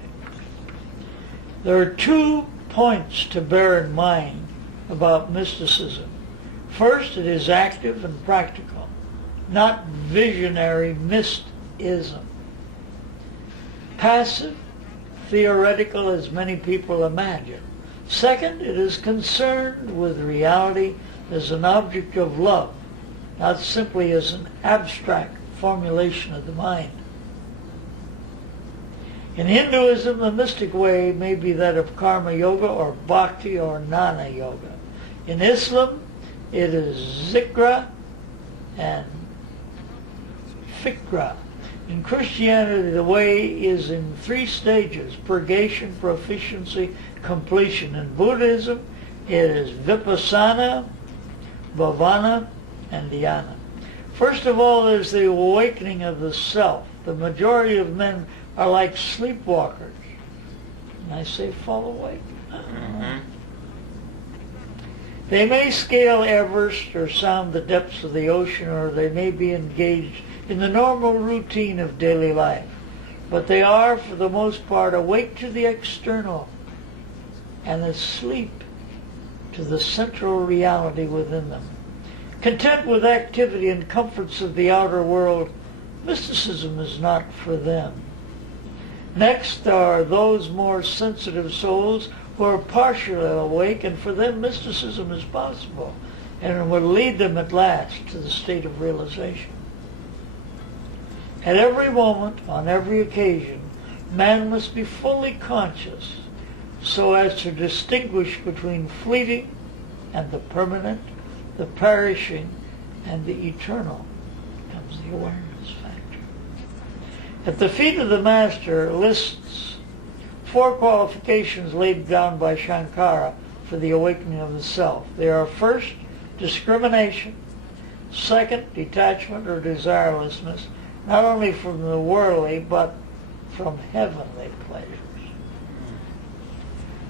There are 2 points to bear in mind about mysticism. First, it is active and practical, not visionary mystism. Passive, theoretical as many people imagine. Second, it is concerned with reality as an object of love, not simply as an abstract formulation of the mind. In Hinduism, the mystic way may be that of karma yoga or bhakti or jnana yoga. In Islam, it is zikra and fikra. In Christianity, the way is in 3 stages: purgation, proficiency, completion. In Buddhism, it is vipassana, bhavana, and dhyana. First of all, there's the awakening of the self. The majority of men are like sleepwalkers. And I say fall awake. They may scale Everest or sound the depths of the ocean, or they may be engaged in the normal routine of daily life. But they are, for the most part, awake to the external and asleep to the central reality within them. Content with activity and comforts of the outer world, mysticism is not for them. Next are those more sensitive souls who are partially awake, and for them mysticism is possible and will lead them at last to the state of realization. At every moment, on every occasion, man must be fully conscious so as to distinguish between fleeting and the permanent, the perishing and the eternal. Comes the awareness factor. At the feet of the Master lists 4 qualifications laid down by Shankara for the awakening of the self. They are: first, discrimination; second, detachment or desirelessness, not only from the worldly but from heavenly pleasures.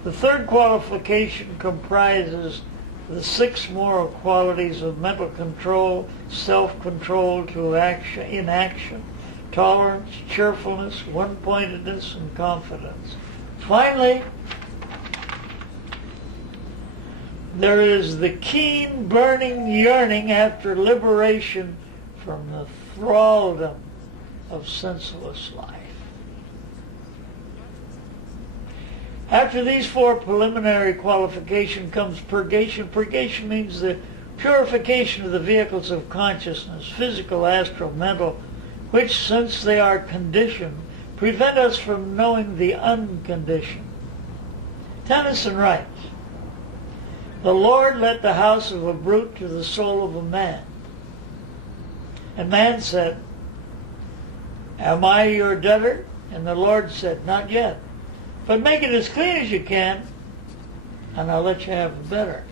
The third qualification comprises the 6 moral qualities of mental control, self-control to action, inaction, tolerance, cheerfulness, one-pointedness, and confidence. Finally, there is the keen, burning yearning after liberation from the thraldom of senseless life. After these 4 preliminary qualifications comes purgation. Purgation means the purification of the vehicles of consciousness, physical, astral, mental, which, since they are conditioned, prevent us from knowing the unconditioned. Tennyson writes, "The Lord let the house of a brute to the soul of a man. And man said, 'Am I your debtor?' And the Lord said, 'Not yet. But make it as clean as you can, and I'll let you have it better.'"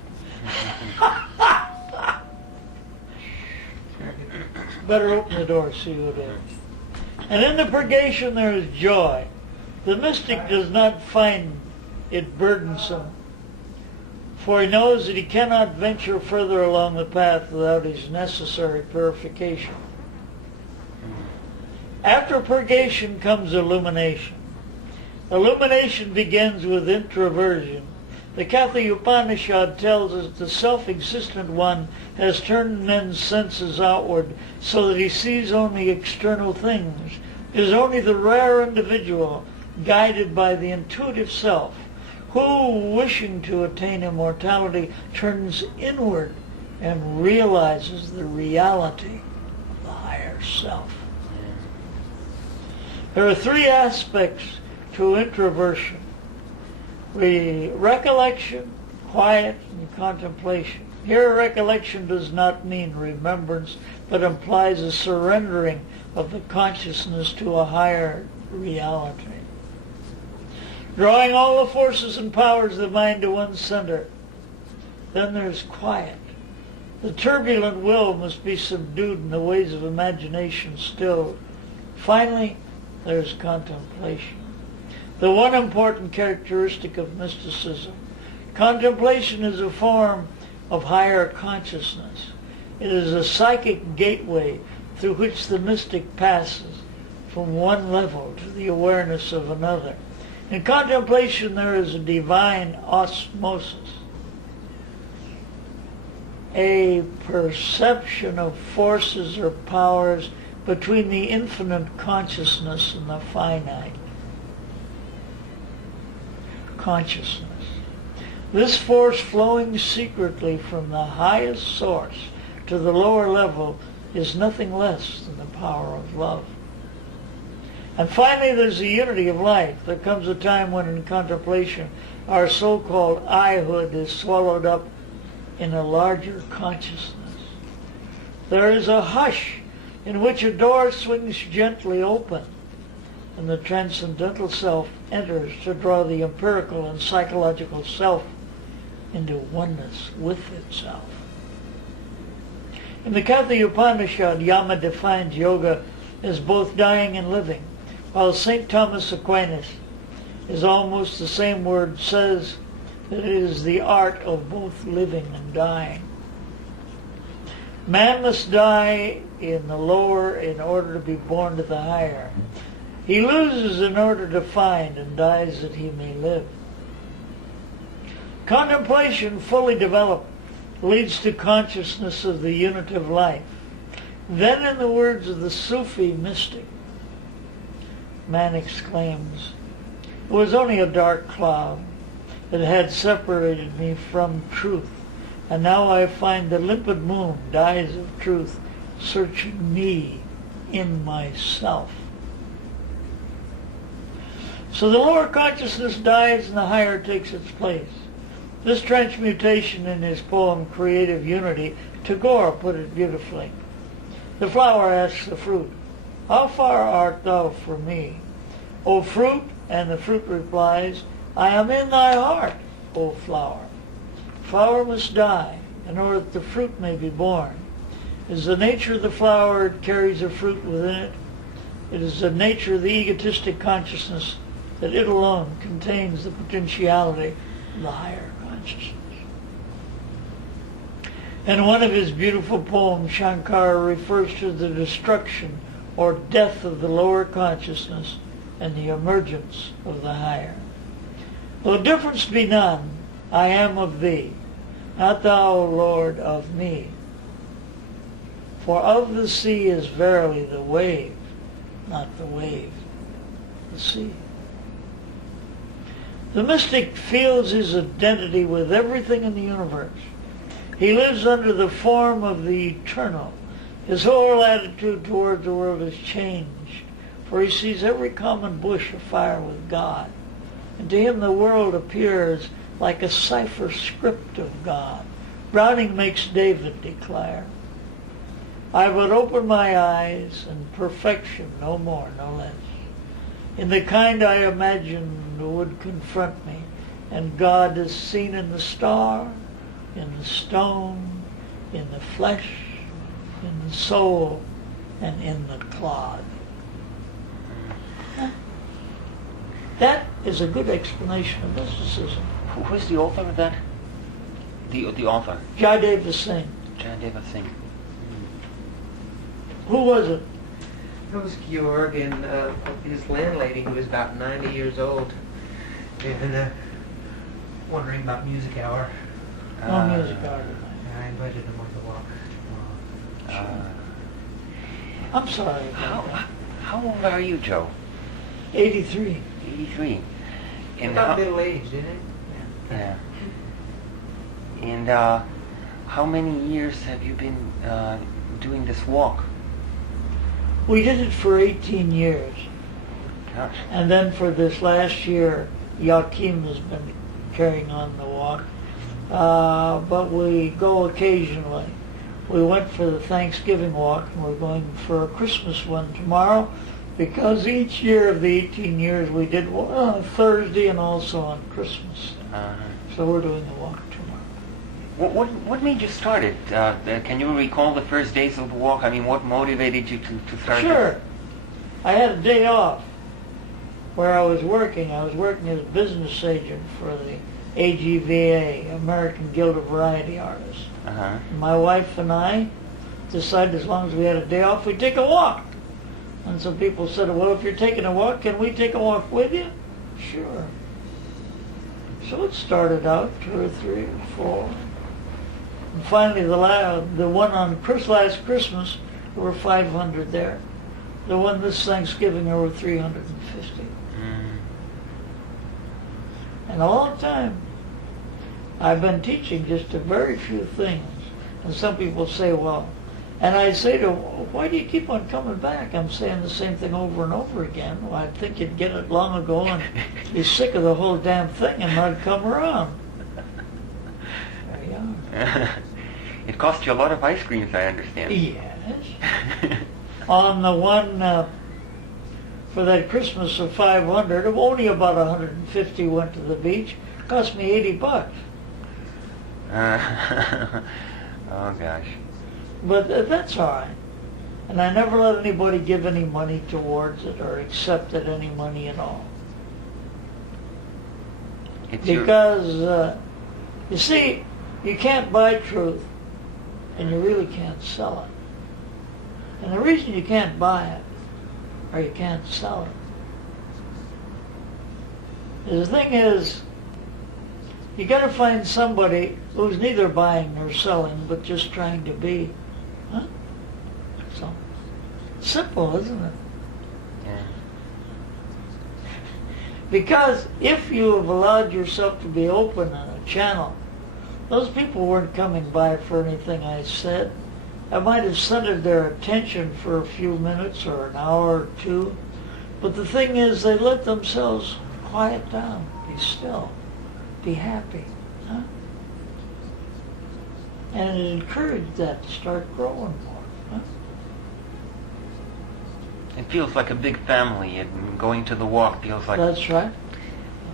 Better open the door, see what it is. And in the purgation there is joy. The mystic does not find it burdensome, for he knows that he cannot venture further along the path without his necessary purification. After purgation comes illumination. Illumination begins with introversion. The Katha Upanishad tells us the self-existent one has turned men's senses outward so that he sees only external things. It is only the rare individual, guided by the intuitive self, who, wishing to attain immortality, turns inward and realizes the reality of the higher self. There are three aspects to introversion: recollection, quiet, and contemplation. Here, recollection does not mean remembrance, but implies a surrendering of the consciousness to a higher reality. Drawing all the forces and powers of the mind to one center. Then there's quiet. The turbulent will must be subdued and the waves of imagination stilled. Finally, there's contemplation. The one important characteristic of mysticism. Contemplation is a form of higher consciousness. It is a psychic gateway through which the mystic passes from one level to the awareness of another. In contemplation there is a divine osmosis, a perception of forces or powers between the infinite consciousness and the finite consciousness. This force flowing secretly from the highest source to the lower level is nothing less than the power of love. And finally, there's the unity of life. There comes a time when in contemplation our so-called I-hood is swallowed up in a larger consciousness. There is a hush in which a door swings gently open and the transcendental self enters to draw the empirical and psychological self into oneness with itself. In the Katha Upanishad, Yama defines yoga as both dying and living, while St. Thomas Aquinas is almost the same word, says that it is the art of both living and dying. Man must die in the lower in order to be born to the higher. He loses in order to find and dies that he may live. Contemplation, fully developed, leads to consciousness of the unity of life. Then, in the words of the Sufi mystic, man exclaims, "It was only a dark cloud that had separated me from truth, and now I find the limpid moon, dyes of truth, searching me in myself." So the lower consciousness dies and the higher takes its place. This transmutation in his poem Creative Unity, Tagore put it beautifully. The flower asks the fruit, "How far art thou from me, O fruit?" And the fruit replies, "I am in thy heart, O flower." Flower must die in order that the fruit may be born. It is the nature of the flower, it carries a fruit within it. It is the nature of the egotistic consciousness that it alone contains the potentiality of the higher consciousness. In one of his beautiful poems, Shankara refers to the destruction or death of the lower consciousness and the emergence of the higher. Though difference be none, I am of thee, not thou, O Lord, of me. For of the sea is verily the wave, not the wave, the sea. The mystic feels his identity with everything in the universe. He lives under the form of the eternal. His whole attitude toward the world has changed, for he sees every common bush afire with God. And to him the world appears like a cipher script of God. Browning makes David declare, "I would open my eyes, and perfection no more, no less. In the kind I imagined would confront me, and God is seen in the star, in the stone, in the flesh, in the soul, and in the clod." That is a good explanation of mysticism. Who's the author of that? The author? Jayadeva Singh. Jayadeva Singh. Who was it? That was Georg and his landlady, who was about 90 years old, and wondering about music hour. Music hour. I invited him on the walk. I'm sorry about that. How old are you, Joe? 83. 83. And About middle-aged, isn't it? yeah. And how many years have you been doing this walk? We did it for 18 years. gosh. And then for this last year, Joachim has been carrying on the walk. But we go occasionally. We went for the Thanksgiving walk, and we're going for a Christmas one tomorrow, because each year of the 18 years we did one on Thursday and also on Christmas. So we're doing the walk tomorrow. What made you start it? Can you recall the first days of the walk? I mean, what motivated you to start Sure. it? I had a day off where I was working. I was working as a business agent for the AGVA, American Guild of Variety Artists. Uh-huh. My wife and I decided as long as we had a day off, we'd take a walk. And some people said, well, if you're taking a walk, can we take a walk with you? Sure. So it started out 2 or 3 or 4. And finally, the one on last Christmas, there were 500 there. The one this Thanksgiving, there were 350. And all the time, I've been teaching just a very few things. And some people say, well, and I say to them, why do you keep on coming back? I'm saying the same thing over and over again. Well, I'd think you'd get it long ago and be sick of the whole damn thing and not come around. There you are. It cost you a lot of ice creams, I understand. Yes. On the one for that Christmas of 500, only about 150 went to the beach. Cost me $80. Oh gosh. But that's all right. And I never let anybody give any money towards it or accepted any money at all. Because, you see, you can't buy truth and you really can't sell it. And the reason you can't buy it or you can't sell it is the thing is, you got to find somebody who's neither buying nor selling, but just trying to be. Huh? So simple, isn't it? Yeah. Because if you have allowed yourself to be open in a channel, those people weren't coming by for anything I said. I might have centered their attention for a few minutes or an hour or two, but the thing is, they let themselves quiet down, be still, be happy. Huh? And it encouraged that to start growing more. Huh? It feels like a big family, and going to the walk feels like That's right.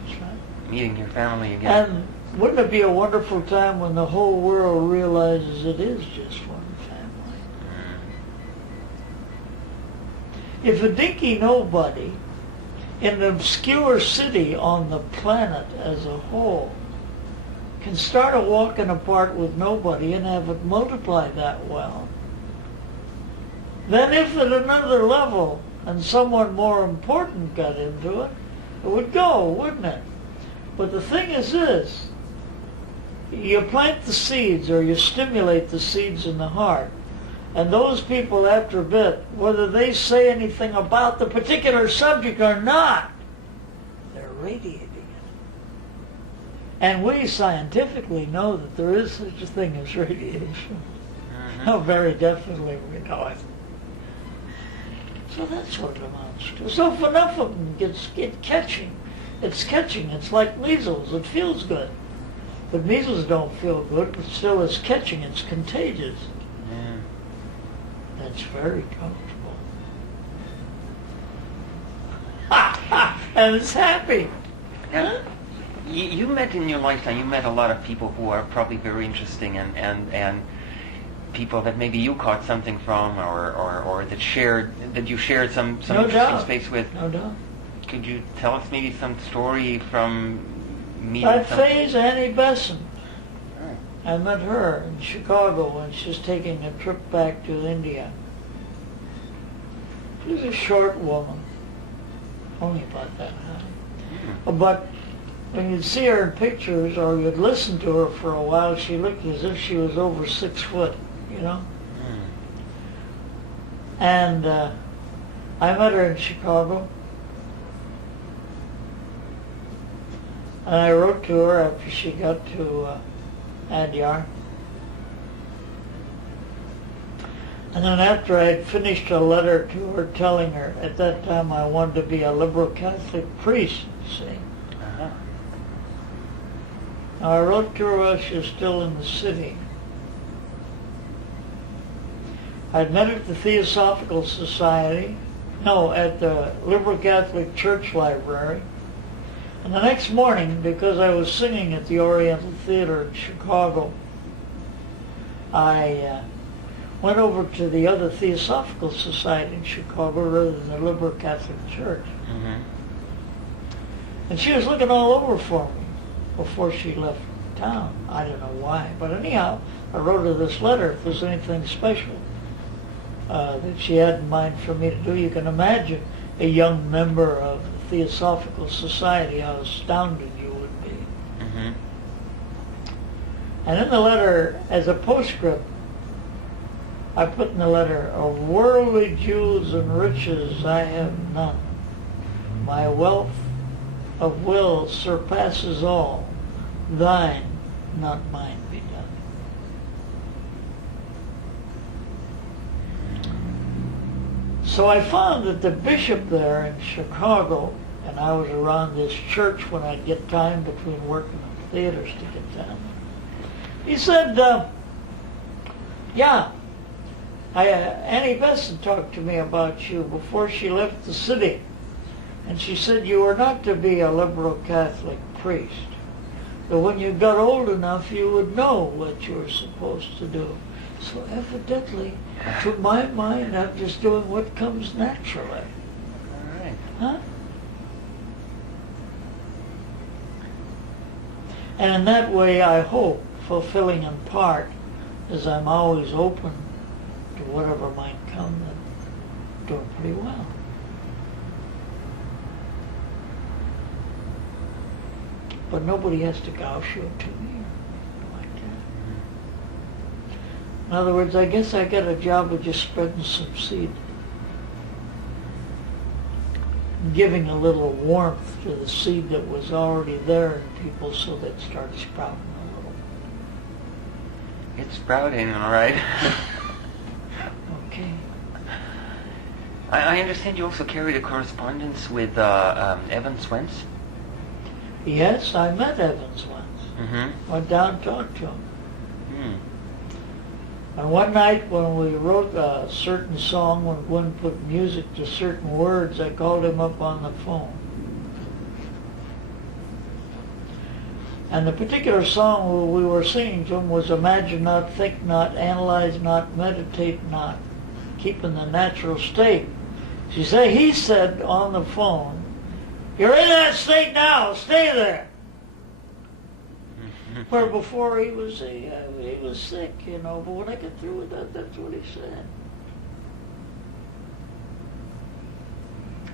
That's right. meeting your family again. And wouldn't it be a wonderful time when the whole world realizes it is just one family? If a dinky nobody in an obscure city on the planet as a whole can start a walking apart with nobody and have it multiply that well, then if at another level and someone more important got into it, it would go, wouldn't it? But the thing is this, you plant the seeds or you stimulate the seeds in the heart, and those people after a bit, whether they say anything about the particular subject or not, they're radiating it. And we scientifically know that there is such a thing as radiation. Oh, very definitely we know it. So that's what it amounts to. So if enough of them get catching, it's catching. It's like measles. It feels good. But measles don't feel good, but still it's catching. It's contagious. Yeah. That's very comfortable. And it's happy. Now, you met in your lifetime, you met a lot of people who are probably very interesting and people that maybe you caught something from or that you shared some No interesting doubt. space with. No doubt. Could you tell us maybe some story from meeting That some... phase, Annie Besson. Oh. I met her in Chicago when she was taking a trip back to India. She was a short woman, only about that high. But when you'd see her in pictures or you'd listen to her for a while, she looked as if she was over 6 foot, you know? And I met her in Chicago. And I wrote to her after she got to Adyar. And then after I had finished a letter to her telling her, at that time I wanted to be a liberal Catholic priest, see. Uh-huh. Now I wrote to her while she was still in the city. I'd met at the Theosophical Society, at the Liberal Catholic Church Library. And the next morning, because I was singing at the Oriental Theater in Chicago, I went over to the other Theosophical Society in Chicago rather than the Liberal Catholic Church. Mm-hmm. And she was looking all over for me before she left town. I don't know why. But anyhow, I wrote her this letter if there's anything special that she had in mind for me to do. You can imagine a young member of the Theosophical Society, how astounded you would be. Mm-hmm. And in the letter, as a postscript, I put in the letter, of worldly jewels and riches I have none. My wealth of will surpasses all. Thine, not mine, be done. So I found that the bishop there in Chicago, and I was around this church when I'd get time between working in theaters to get down. He said, Annie Besson talked to me about you before she left the city. And she said you were not to be a liberal Catholic priest. That when you got old enough, you would know what you were supposed to do. So evidently, to my mind, I'm just doing what comes naturally. All right. Huh? And in that way, I hope, fulfilling in part, as I'm always open to whatever might come, that doing pretty well. But nobody has to gouge you to me or like that. In other words, I guess I got a job of just spreading some seed. Giving a little warmth to the seed that was already there in people so that it started sprouting a little. It's sprouting, all right. Okay. I understand you also carried a correspondence with Evan Swens. Yes, I met Evans once. Mm-hmm. Went down and talked to him. Mm. And one night when we wrote a certain song, when Guin put music to certain words, I called him up on the phone. And the particular song we were singing to him was Imagine Not, Think Not, Analyze Not, Meditate Not, Keep in the Natural State. He said on the phone, you're in that state now, stay there. Where before he was sick, but when I got through with that, that's what he said.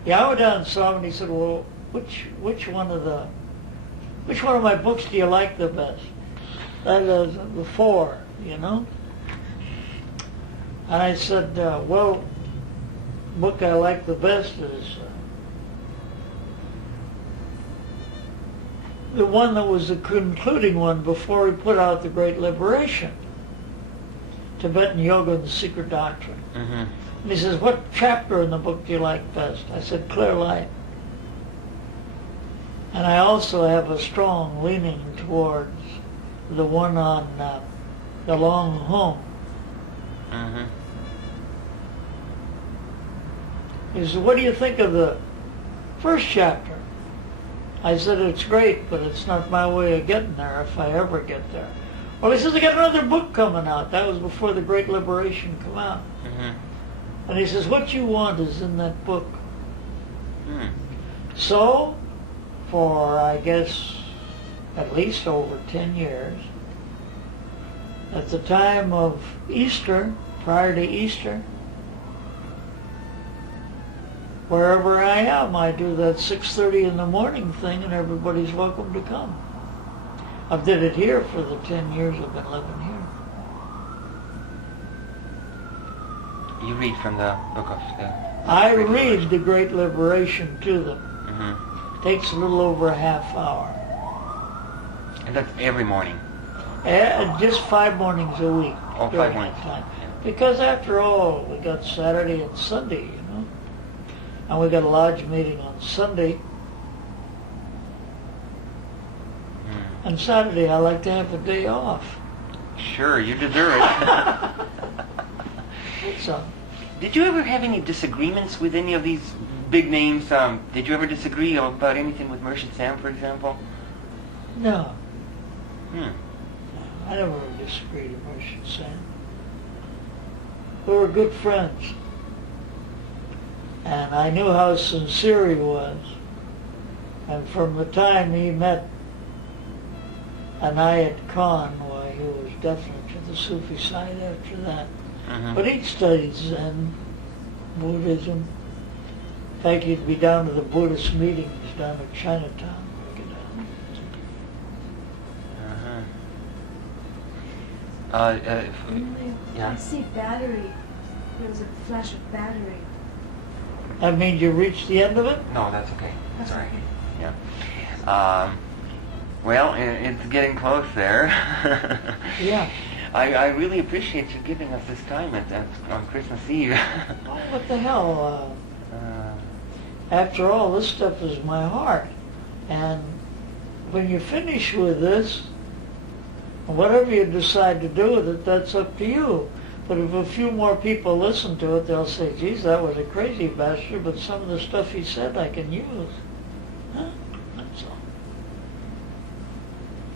Yeah, I went down and saw him and he said, well, which one of my books do you like the best? That is the four, And I said, the book I like the best is the one that was the concluding one before he put out The Great Liberation, Tibetan Yoga and the Secret Doctrine. Mm-hmm. And he says, what chapter in the book do you like best? I said, Clear Light. And I also have a strong leaning towards the one on the long home. Mm-hmm. He said, what do you think of the first chapter? I said, it's great, but it's not my way of getting there if I ever get there. Well, he says, I got another book coming out. That was before The Great Liberation come out. Mm-hmm. And he says, what you want is in that book. Mm. So, for, I guess, at least over 10 years, at the time of Easter, prior to Easter, wherever I am, I do that 6:30 in the morning thing, and everybody's welcome to come. I did it here for the 10 years I've been living here. You read from the book of the... I read The Great Liberation to them. Mm-hmm. Takes a little over a half hour. And that's every morning. Just 5 mornings a week. Oh, 5 during mornings. that time. Because after all, we got Saturday and Sunday, and we got a lodge meeting on Sunday. And Saturday I like to have a day off. Sure, you deserve it. So, Did you ever have any disagreements with any of these big names? Did you ever disagree about anything with Mershid Sam, for example? no, Hmm. I never disagreed with Mershid Sam. We were good friends. And I knew how sincere he was. And from the time he met Anayat Khan, why he was definitely to the Sufi side after that. Mhm. But he'd studied Zen, Buddhism. In fact, he'd be down to the Buddhist meetings down at Chinatown. Emilio, Yeah. I see battery. There was a flash of battery. That means you reached the end of it? No, that's okay. That's Sorry. okay. Yeah. Well, it's getting close there. Yeah. I really appreciate you giving us this time on Christmas Eve. Oh, what the hell? After all, this stuff is my heart. And when you finish with this, whatever you decide to do with it, that's up to you. But if a few more people listen to it, they'll say, geez, that was a crazy bastard, but some of the stuff he said I can use. Huh? That's all.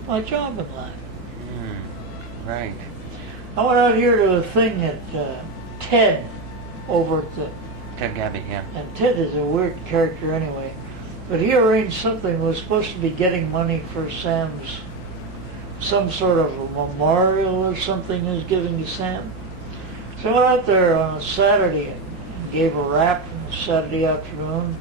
My job in life. Right. I went out here to a thing at Ted over at the... Ted Gabby, yeah. And Ted is a weird character anyway. But he arranged something that was supposed to be getting money for Sam's... some sort of a memorial or something he was giving to Sam. So I went out there on a Saturday and gave a rap on a Saturday afternoon.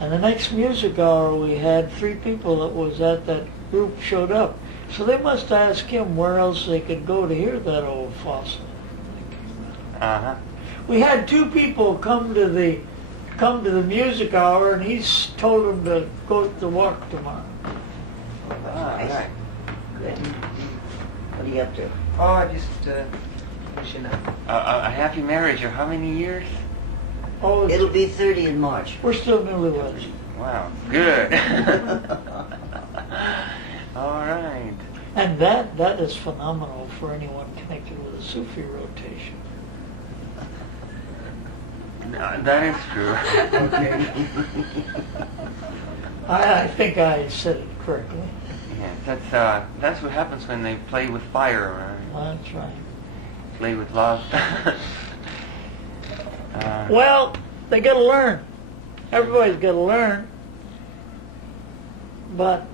And the next music hour we had, 3 people that was at that group showed up. So they must ask him where else they could go to hear that old fossil. Uh-huh. We had 2 people come to the music hour, and he's told them to go to walk tomorrow. Right. Good. What are you up to? Oh, just finishing up. A happy marriage of how many years? Oh, It'll be 30 in March. we're still newlyweds. Wow. Good. All right. And that is phenomenal for anyone connected with a Sufi rotation. That is true. Okay. I think I said it correctly. Yeah, that's what happens when they play with fire, That's right. play with love. Well, they got to learn. Everybody's got to learn. But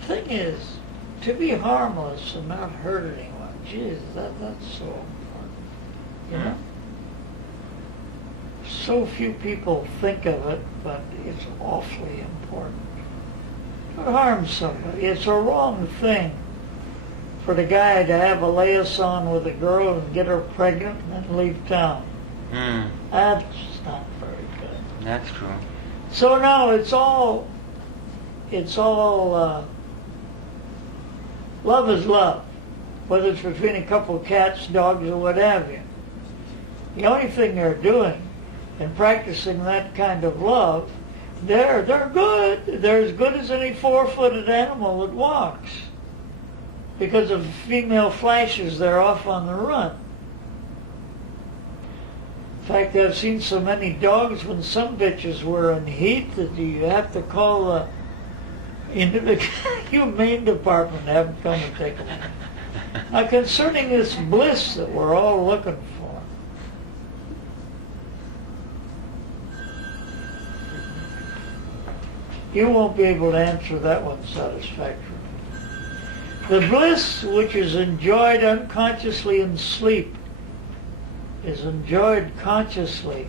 the thing is, to be harmless and not hurt anyone, geez, that's so important. You know? So few people think of it, but it's awfully important. Don't harm somebody. It's a wrong thing for the guy to have a liaison with a girl and get her pregnant and then leave town. That's not very good. That's true. So now it's all love is love, whether it's between a couple of cats, dogs, or what have you. The only thing they're doing in practicing that kind of love, they're good. They're as good as any 4-footed animal that walks. Because if a female flashes, they're off on the run. In fact, I've seen so many dogs when some bitches were in heat that you have to call the humane department to have them come and take them. Now, concerning this bliss that we're all looking for, you won't be able to answer that one satisfactorily. The bliss which is enjoyed unconsciously in sleep is enjoyed consciously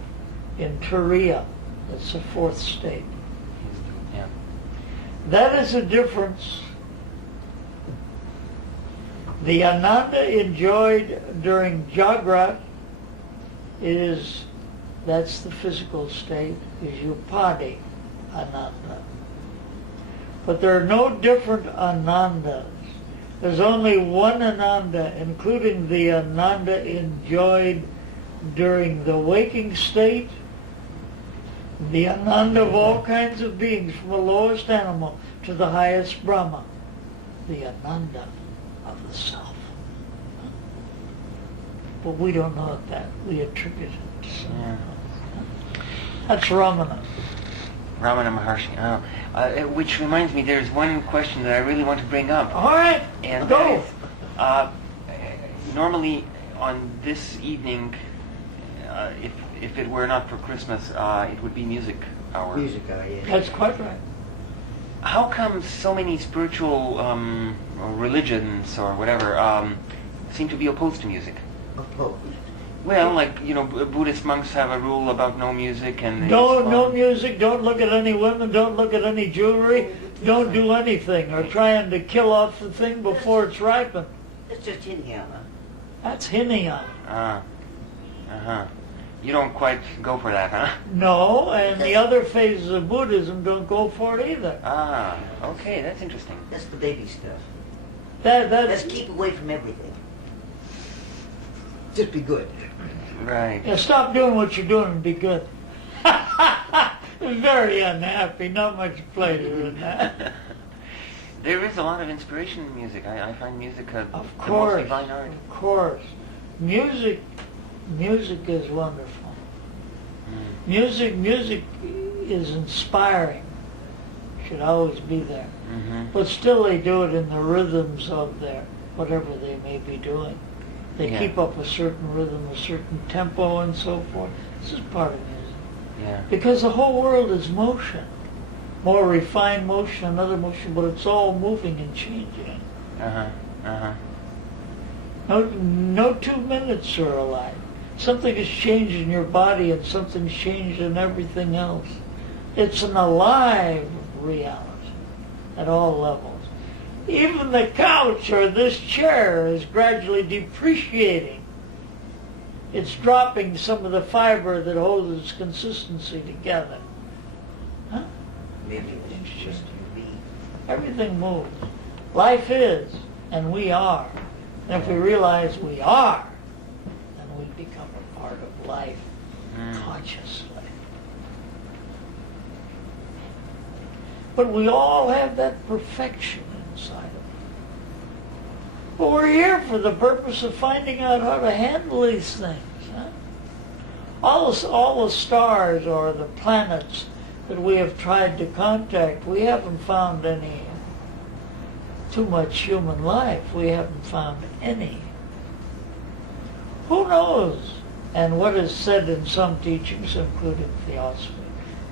in Turiya. That's the 4th state. Yeah. That is the difference. The Ananda enjoyed during Jagrat that's the physical state, is Upadi Ananda. But there are no different Anandas. There's only one Ananda, including the Ananda enjoyed during the waking state, the Ananda of all kinds of beings, from the lowest animal to the highest Brahma, the Ananda of the self. But we don't know that. We attribute it to someone else. That's Ramana. Ramana Maharshi. Which reminds me, there's one question that I really want to bring up. All right, And go. that is, normally on this evening, if it were not for Christmas, it would be music hour. Music, yeah. That's quite right. How come so many spiritual or religions or whatever seem to be opposed to music? Opposed. Well, like, Buddhist monks have a rule about no music and... No music, don't look at any women, don't look at any jewelry, don't do anything, or trying to kill off the thing before it's ripened. That's just Hinayana. That's Hinayana. Uh-huh. You don't quite go for that, huh? No, and the other phases of Buddhism don't go for it either. Okay, that's interesting. That's the baby stuff. That's Let's keep away from everything. Just be good. Right. Yeah, stop doing what you're doing and be good. Very unhappy, not much pleasure in that. There is a lot of inspiration in music. I find music the Of most course, divine art. of course. Music is wonderful. Music is inspiring. Should always be there. Mm-hmm. But still they do it in the rhythms of their, whatever they may be doing. They Yeah. keep up a certain rhythm, a certain tempo and so forth. This is part of music. Yeah. Because the whole world is motion. More refined motion, another motion, but it's all moving and changing. No 2 minutes are alike. Something has changed in your body and something's changed in everything else. It's an alive reality at all levels. Even the couch or this chair is gradually depreciating. It's dropping some of the fiber that holds its consistency together. Huh? Maybe it's just you be. Everything moves. Life is, and we are. And if we realize we are, then we become a part of life consciously. But we all have that perfection inside of us. But we're here for the purpose of finding out how to handle these things. Huh? All the stars or the planets that we have tried to contact, we haven't found any too much human life. We haven't found any. Who knows? And what is said in some teachings, including theosophy,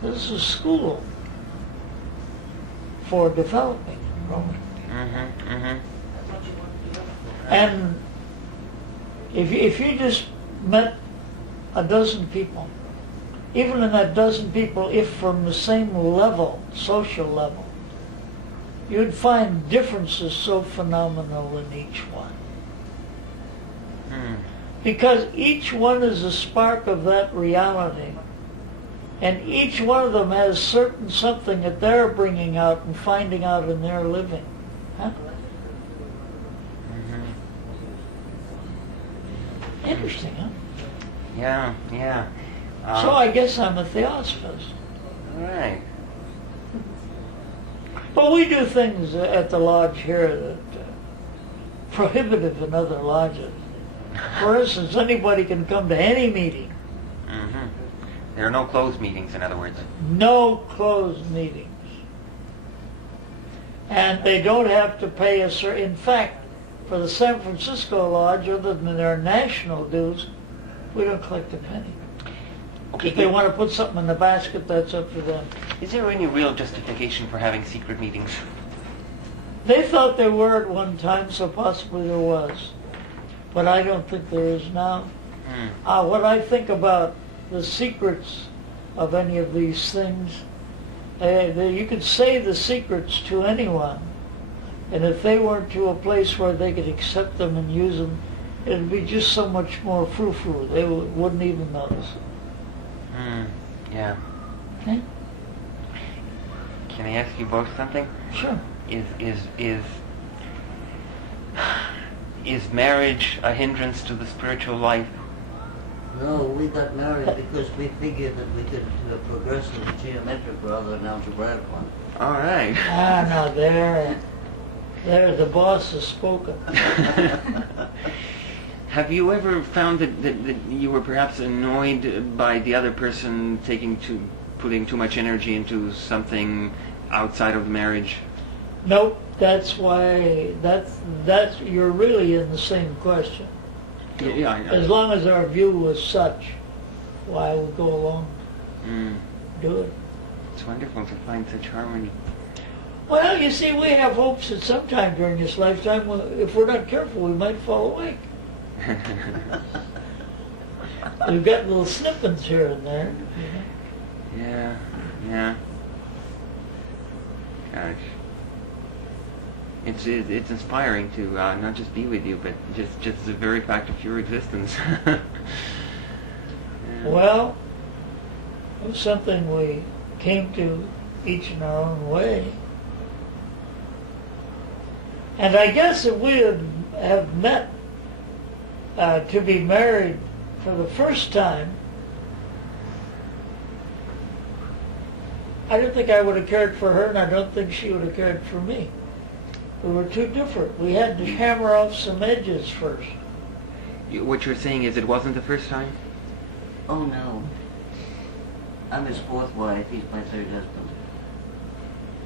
this is school for developing and growing. And if you just met a dozen people, even in that dozen people, if from the same level, social level, you'd find differences so phenomenal in each one. Because each one is a spark of that reality. And each one of them has certain something that they're bringing out and finding out in their living. Huh? Interesting, huh? Yeah. So I guess I'm a theosophist. All right. But we do things at the lodge here that prohibitive in other lodges. For instance, anybody can come to any meeting. There are no closed meetings, in other words. No closed meetings. And they don't have to pay a certain... In fact, for the San Francisco Lodge, other than their national dues, we don't collect a penny. Okay. If they want to put something in the basket, that's up to them. Is there any real justification for having secret meetings? They thought there were at one time, so possibly there was. But I don't think there is now. What I think about the secrets of any of these things, you could say the secrets to anyone, and if they weren't to a place where they could accept them and use them, it'd be just so much more frou-frou. They wouldn't even notice. Yeah. Okay? Can I ask you both something? Sure. Is is marriage a hindrance to the spiritual life? No, we got married because we figured that we could do a progressive geometric rather than algebraic one. All right. Ah, no, there, the boss has spoken. Have you ever found that you were perhaps annoyed by the other person putting too much energy into something outside of marriage? Nope, that's why, you're really in the same question. Yeah, I know. As long as our view was such, why we'll go along, do it. It's wonderful to find such harmony. Well, you see, we have hopes that sometime during this lifetime, if we're not careful, we might fall awake. We've got little snippets here and there. You know? Yeah. Gosh. It's inspiring to not just be with you, but just the very fact of your existence. Yeah. Well, it was something we came to each in our own way. And I guess if we have met to be married for the first time, I don't think I would have cared for her, and I don't think she would have cared for me. We were too different. We had to hammer off some edges first. What you're saying is it wasn't the first time? Oh no. I'm his fourth wife, he's my third husband.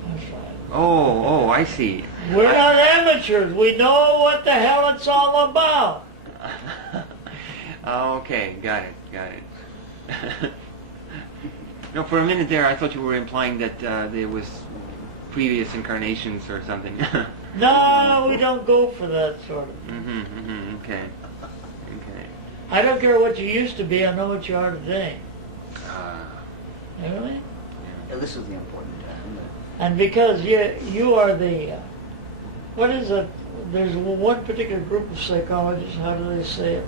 That's fine. Oh, I see. We're not amateurs. We know what the hell it's all about. Okay, got it. No, for a minute there, I thought you were implying that there was previous incarnations or something. No, we don't go for that sort of thing. Okay. I don't care what you used to be, I know what you are today. Really? Yeah, this is the important time. And because you are the, what is it? There's one particular group of psychologists, how do they say it?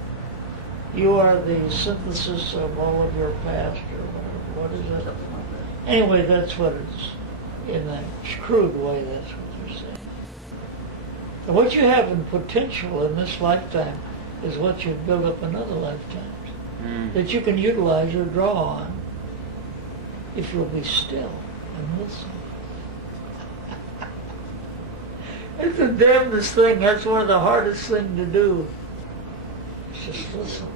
You are the synthesis of all of your past, or whatever. What is it? Something like that. Anyway, that's what it's, in a crude way, that's what they're saying. And what you have in potential in this lifetime is what you've built up in other lifetimes, that you can utilize or draw on if you'll be still and listen. It's the damnedest thing. That's one of the hardest things to do. It's just listen.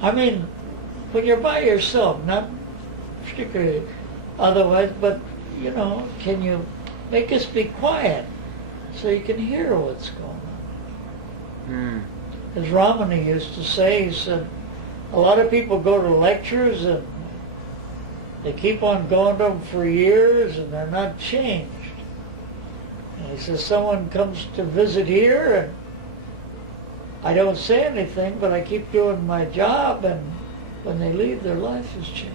I mean, when you're by yourself, not particularly otherwise, but, you know, can you make us be quiet so you can hear what's going on? As Ramani used to say, he said, a lot of people go to lectures and they keep on going to them for years and they're not changed. And he says, someone comes to visit here and I don't say anything, but I keep doing my job, and when they leave, their life has changed.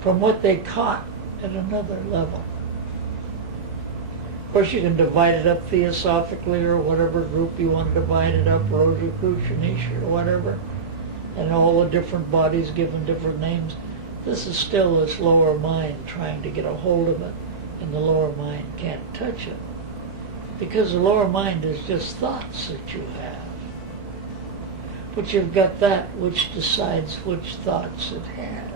From what they caught at another level. Of course, you can divide it up theosophically or whatever group you want to divide it up, Rosicrucianish or whatever, and all the different bodies given different names. This is still this lower mind trying to get a hold of it, and the lower mind can't touch it. Because the lower mind is just thoughts that you have. But you've got that which decides which thoughts it has.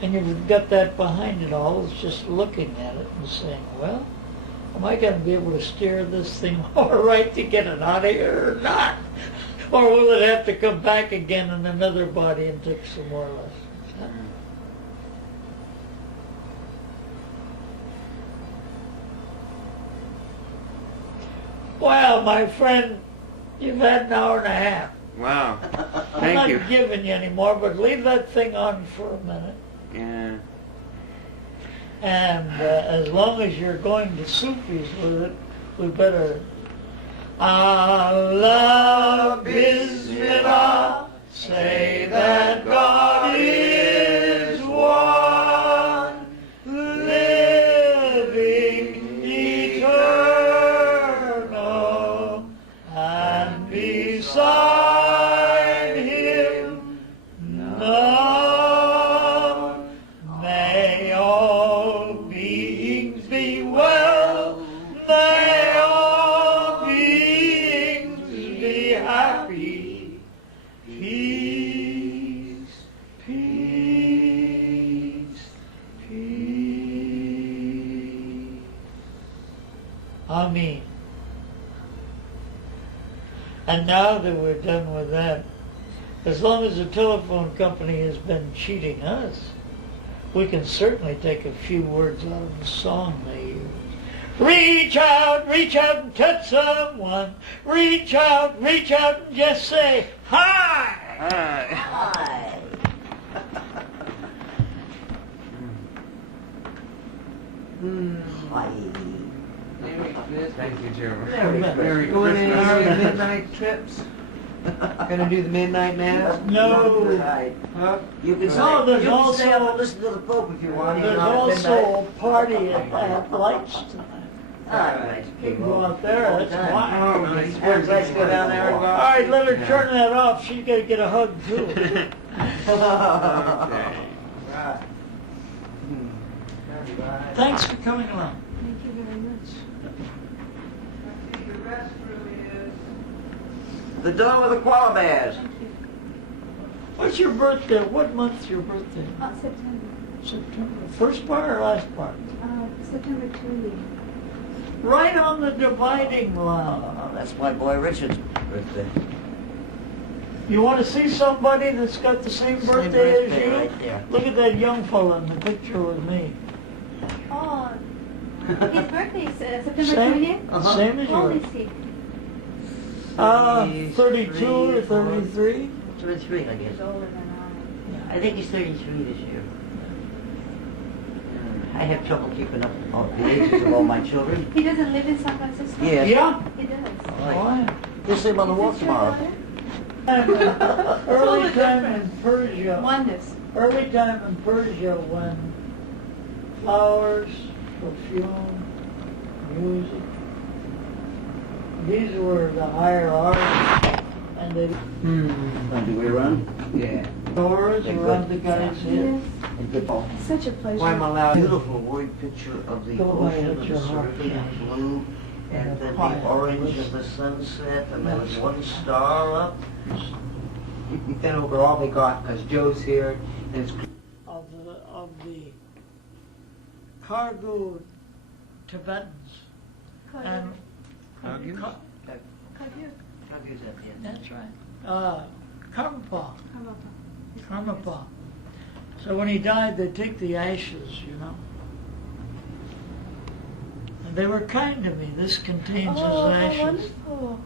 And you've got that behind it all, it's just looking at it and saying, well, am I going to be able to steer this thing all right to get it out of here or not? Or will it have to come back again in another body and take some more lessons? Huh? Well, my friend, you've had an hour and a half. Wow. I'm Thank you. not giving you any more, but leave that thing on for a minute. Yeah. And as long as you're going to Sufis with it, we better... Allah Bismillah, say that God is one, living, eternal, and beside Him none. May all mean. And now that we're done with that, as long as the telephone company has been cheating us, we can certainly take a few words out of the song they use. Reach out and touch someone. Reach out and just say, hi! Hi. Hi. Merry Christmas. Thank you, Joe. Merry Going Christmas. any midnight trips? Gonna do the midnight mass? No. Right. Huh? You can stay, No, there's you can also- stay up and listen to the Pope if you want. There's Not at also midnight. a party at Lights tonight. All right. You can go out there, that's All fine. Oh, nice. Everybody's go down there and go. All right, let her turn that off. She's got to get a hug, too. Okay. Right. Right. Thanks for coming along. Thank you very much. The restroom is. The door with the koala bears. Thank you. What's your birthday? What month's your birthday? September. September. First part or last part? September 20. Right on the dividing line. Oh, that's my boy Richard's birthday. You want to see somebody that's got the same birthday as you? right there. Look at that young fella in the picture with me. Oh, his birthday is September Same, 20th? same as How old yours. is he? 32 or 33? 33, I guess. He's older than I think he's 33 this year. I have trouble keeping up the ages of all my children. I. He doesn't live in San Francisco? Yes. Yeah. He does. Oh, yeah. You'll see him on the walk Is this your tomorrow. daughter? Early Totally time in different. Persia. Oneness. Early time in Persia when flowers, perfume, music, these were the higher arts, and the Do we run? Yeah. doors They're around good. the guy's head. And good ball. Such a pleasure. Why am I allowed? Beautiful word picture of the Go away, ocean, it's of your the heart, surfing yeah. and blue, and And then quiet. the orange of the sunset, and there was one star up. Then over all they got, because Joe's here, and it's of the cargo Tibetans. And Kagyu? Ka- Kagyu's at the end. that's right. Karmapa. Karmapa. Karmapa. So when he died, they take the ashes, you know. And they were kind to me. This contains Oh, his how ashes. wonderful.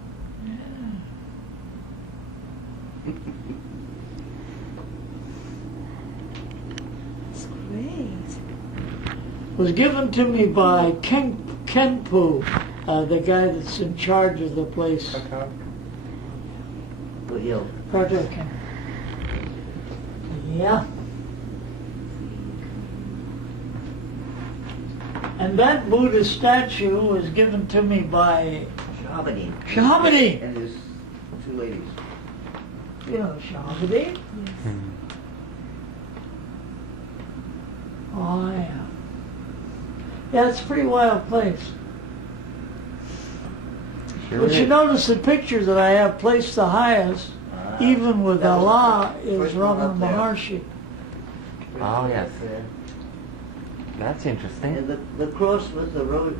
It's great. Was given to me by Kenpu, the guy that's in charge of the place. Good hill. Kartoken. Yeah. And that Buddha statue was given to me by Shahabadi. Shahabadi. And his two ladies. You know Shahabadi? Yes. Oh, yeah. Yeah, it's a pretty wild place. But you notice the picture that I have placed the highest, even with That was Allah, the is first one Ramana up there. Maharshi. Oh, yes. That's And interesting. the cross with the rose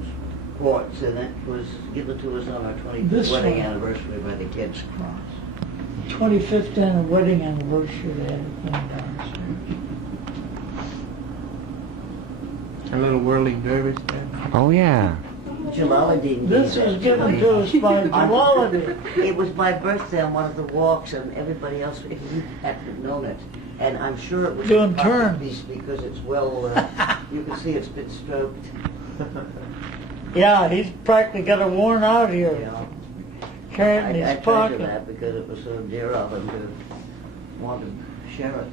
quartz in it was given to us on our 25th This wedding one. anniversary by the kids. Cross. 25th wedding anniversary, they had a thing downstairs. a little whirling dervish there. Oh, yeah. Jalaluddin. This gave was that given me. to us by Jalaluddin. It was my birthday on one of the walks, and everybody else hadn't known it. And I'm sure it was Doing a turns. piece because it's well, you can see it's been stroked. Yeah, he's practically got it worn out You here, know. carrying I his treasure pocket. that because it was so dear of him to want to share it.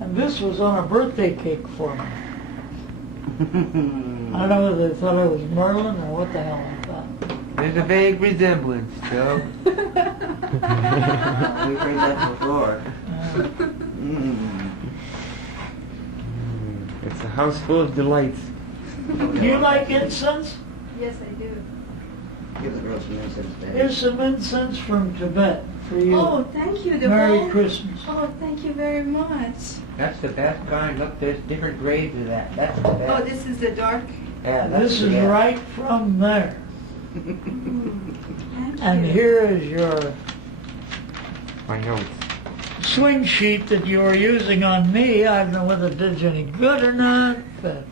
And this was on a birthday cake for me. I don't know whether they thought I was Merlin or what the hell I thought. There's a vague resemblance, Joe. We've heard that before. It's a house full of delights. Do you like incense? Yes, I do. Give the girls some incense, Dad. Here's some incense from Tibet for you. Oh, thank you. The Merry whole- Christmas. Oh, thank you very much. That's the best kind. Look, there's different grades of that. That's the Oh, best. this is the dark. Yeah, that's This is yeah. right from there. Thank And you. here is your My notes. swing sheet that you were using on me. I don't know whether it did you any good or not, but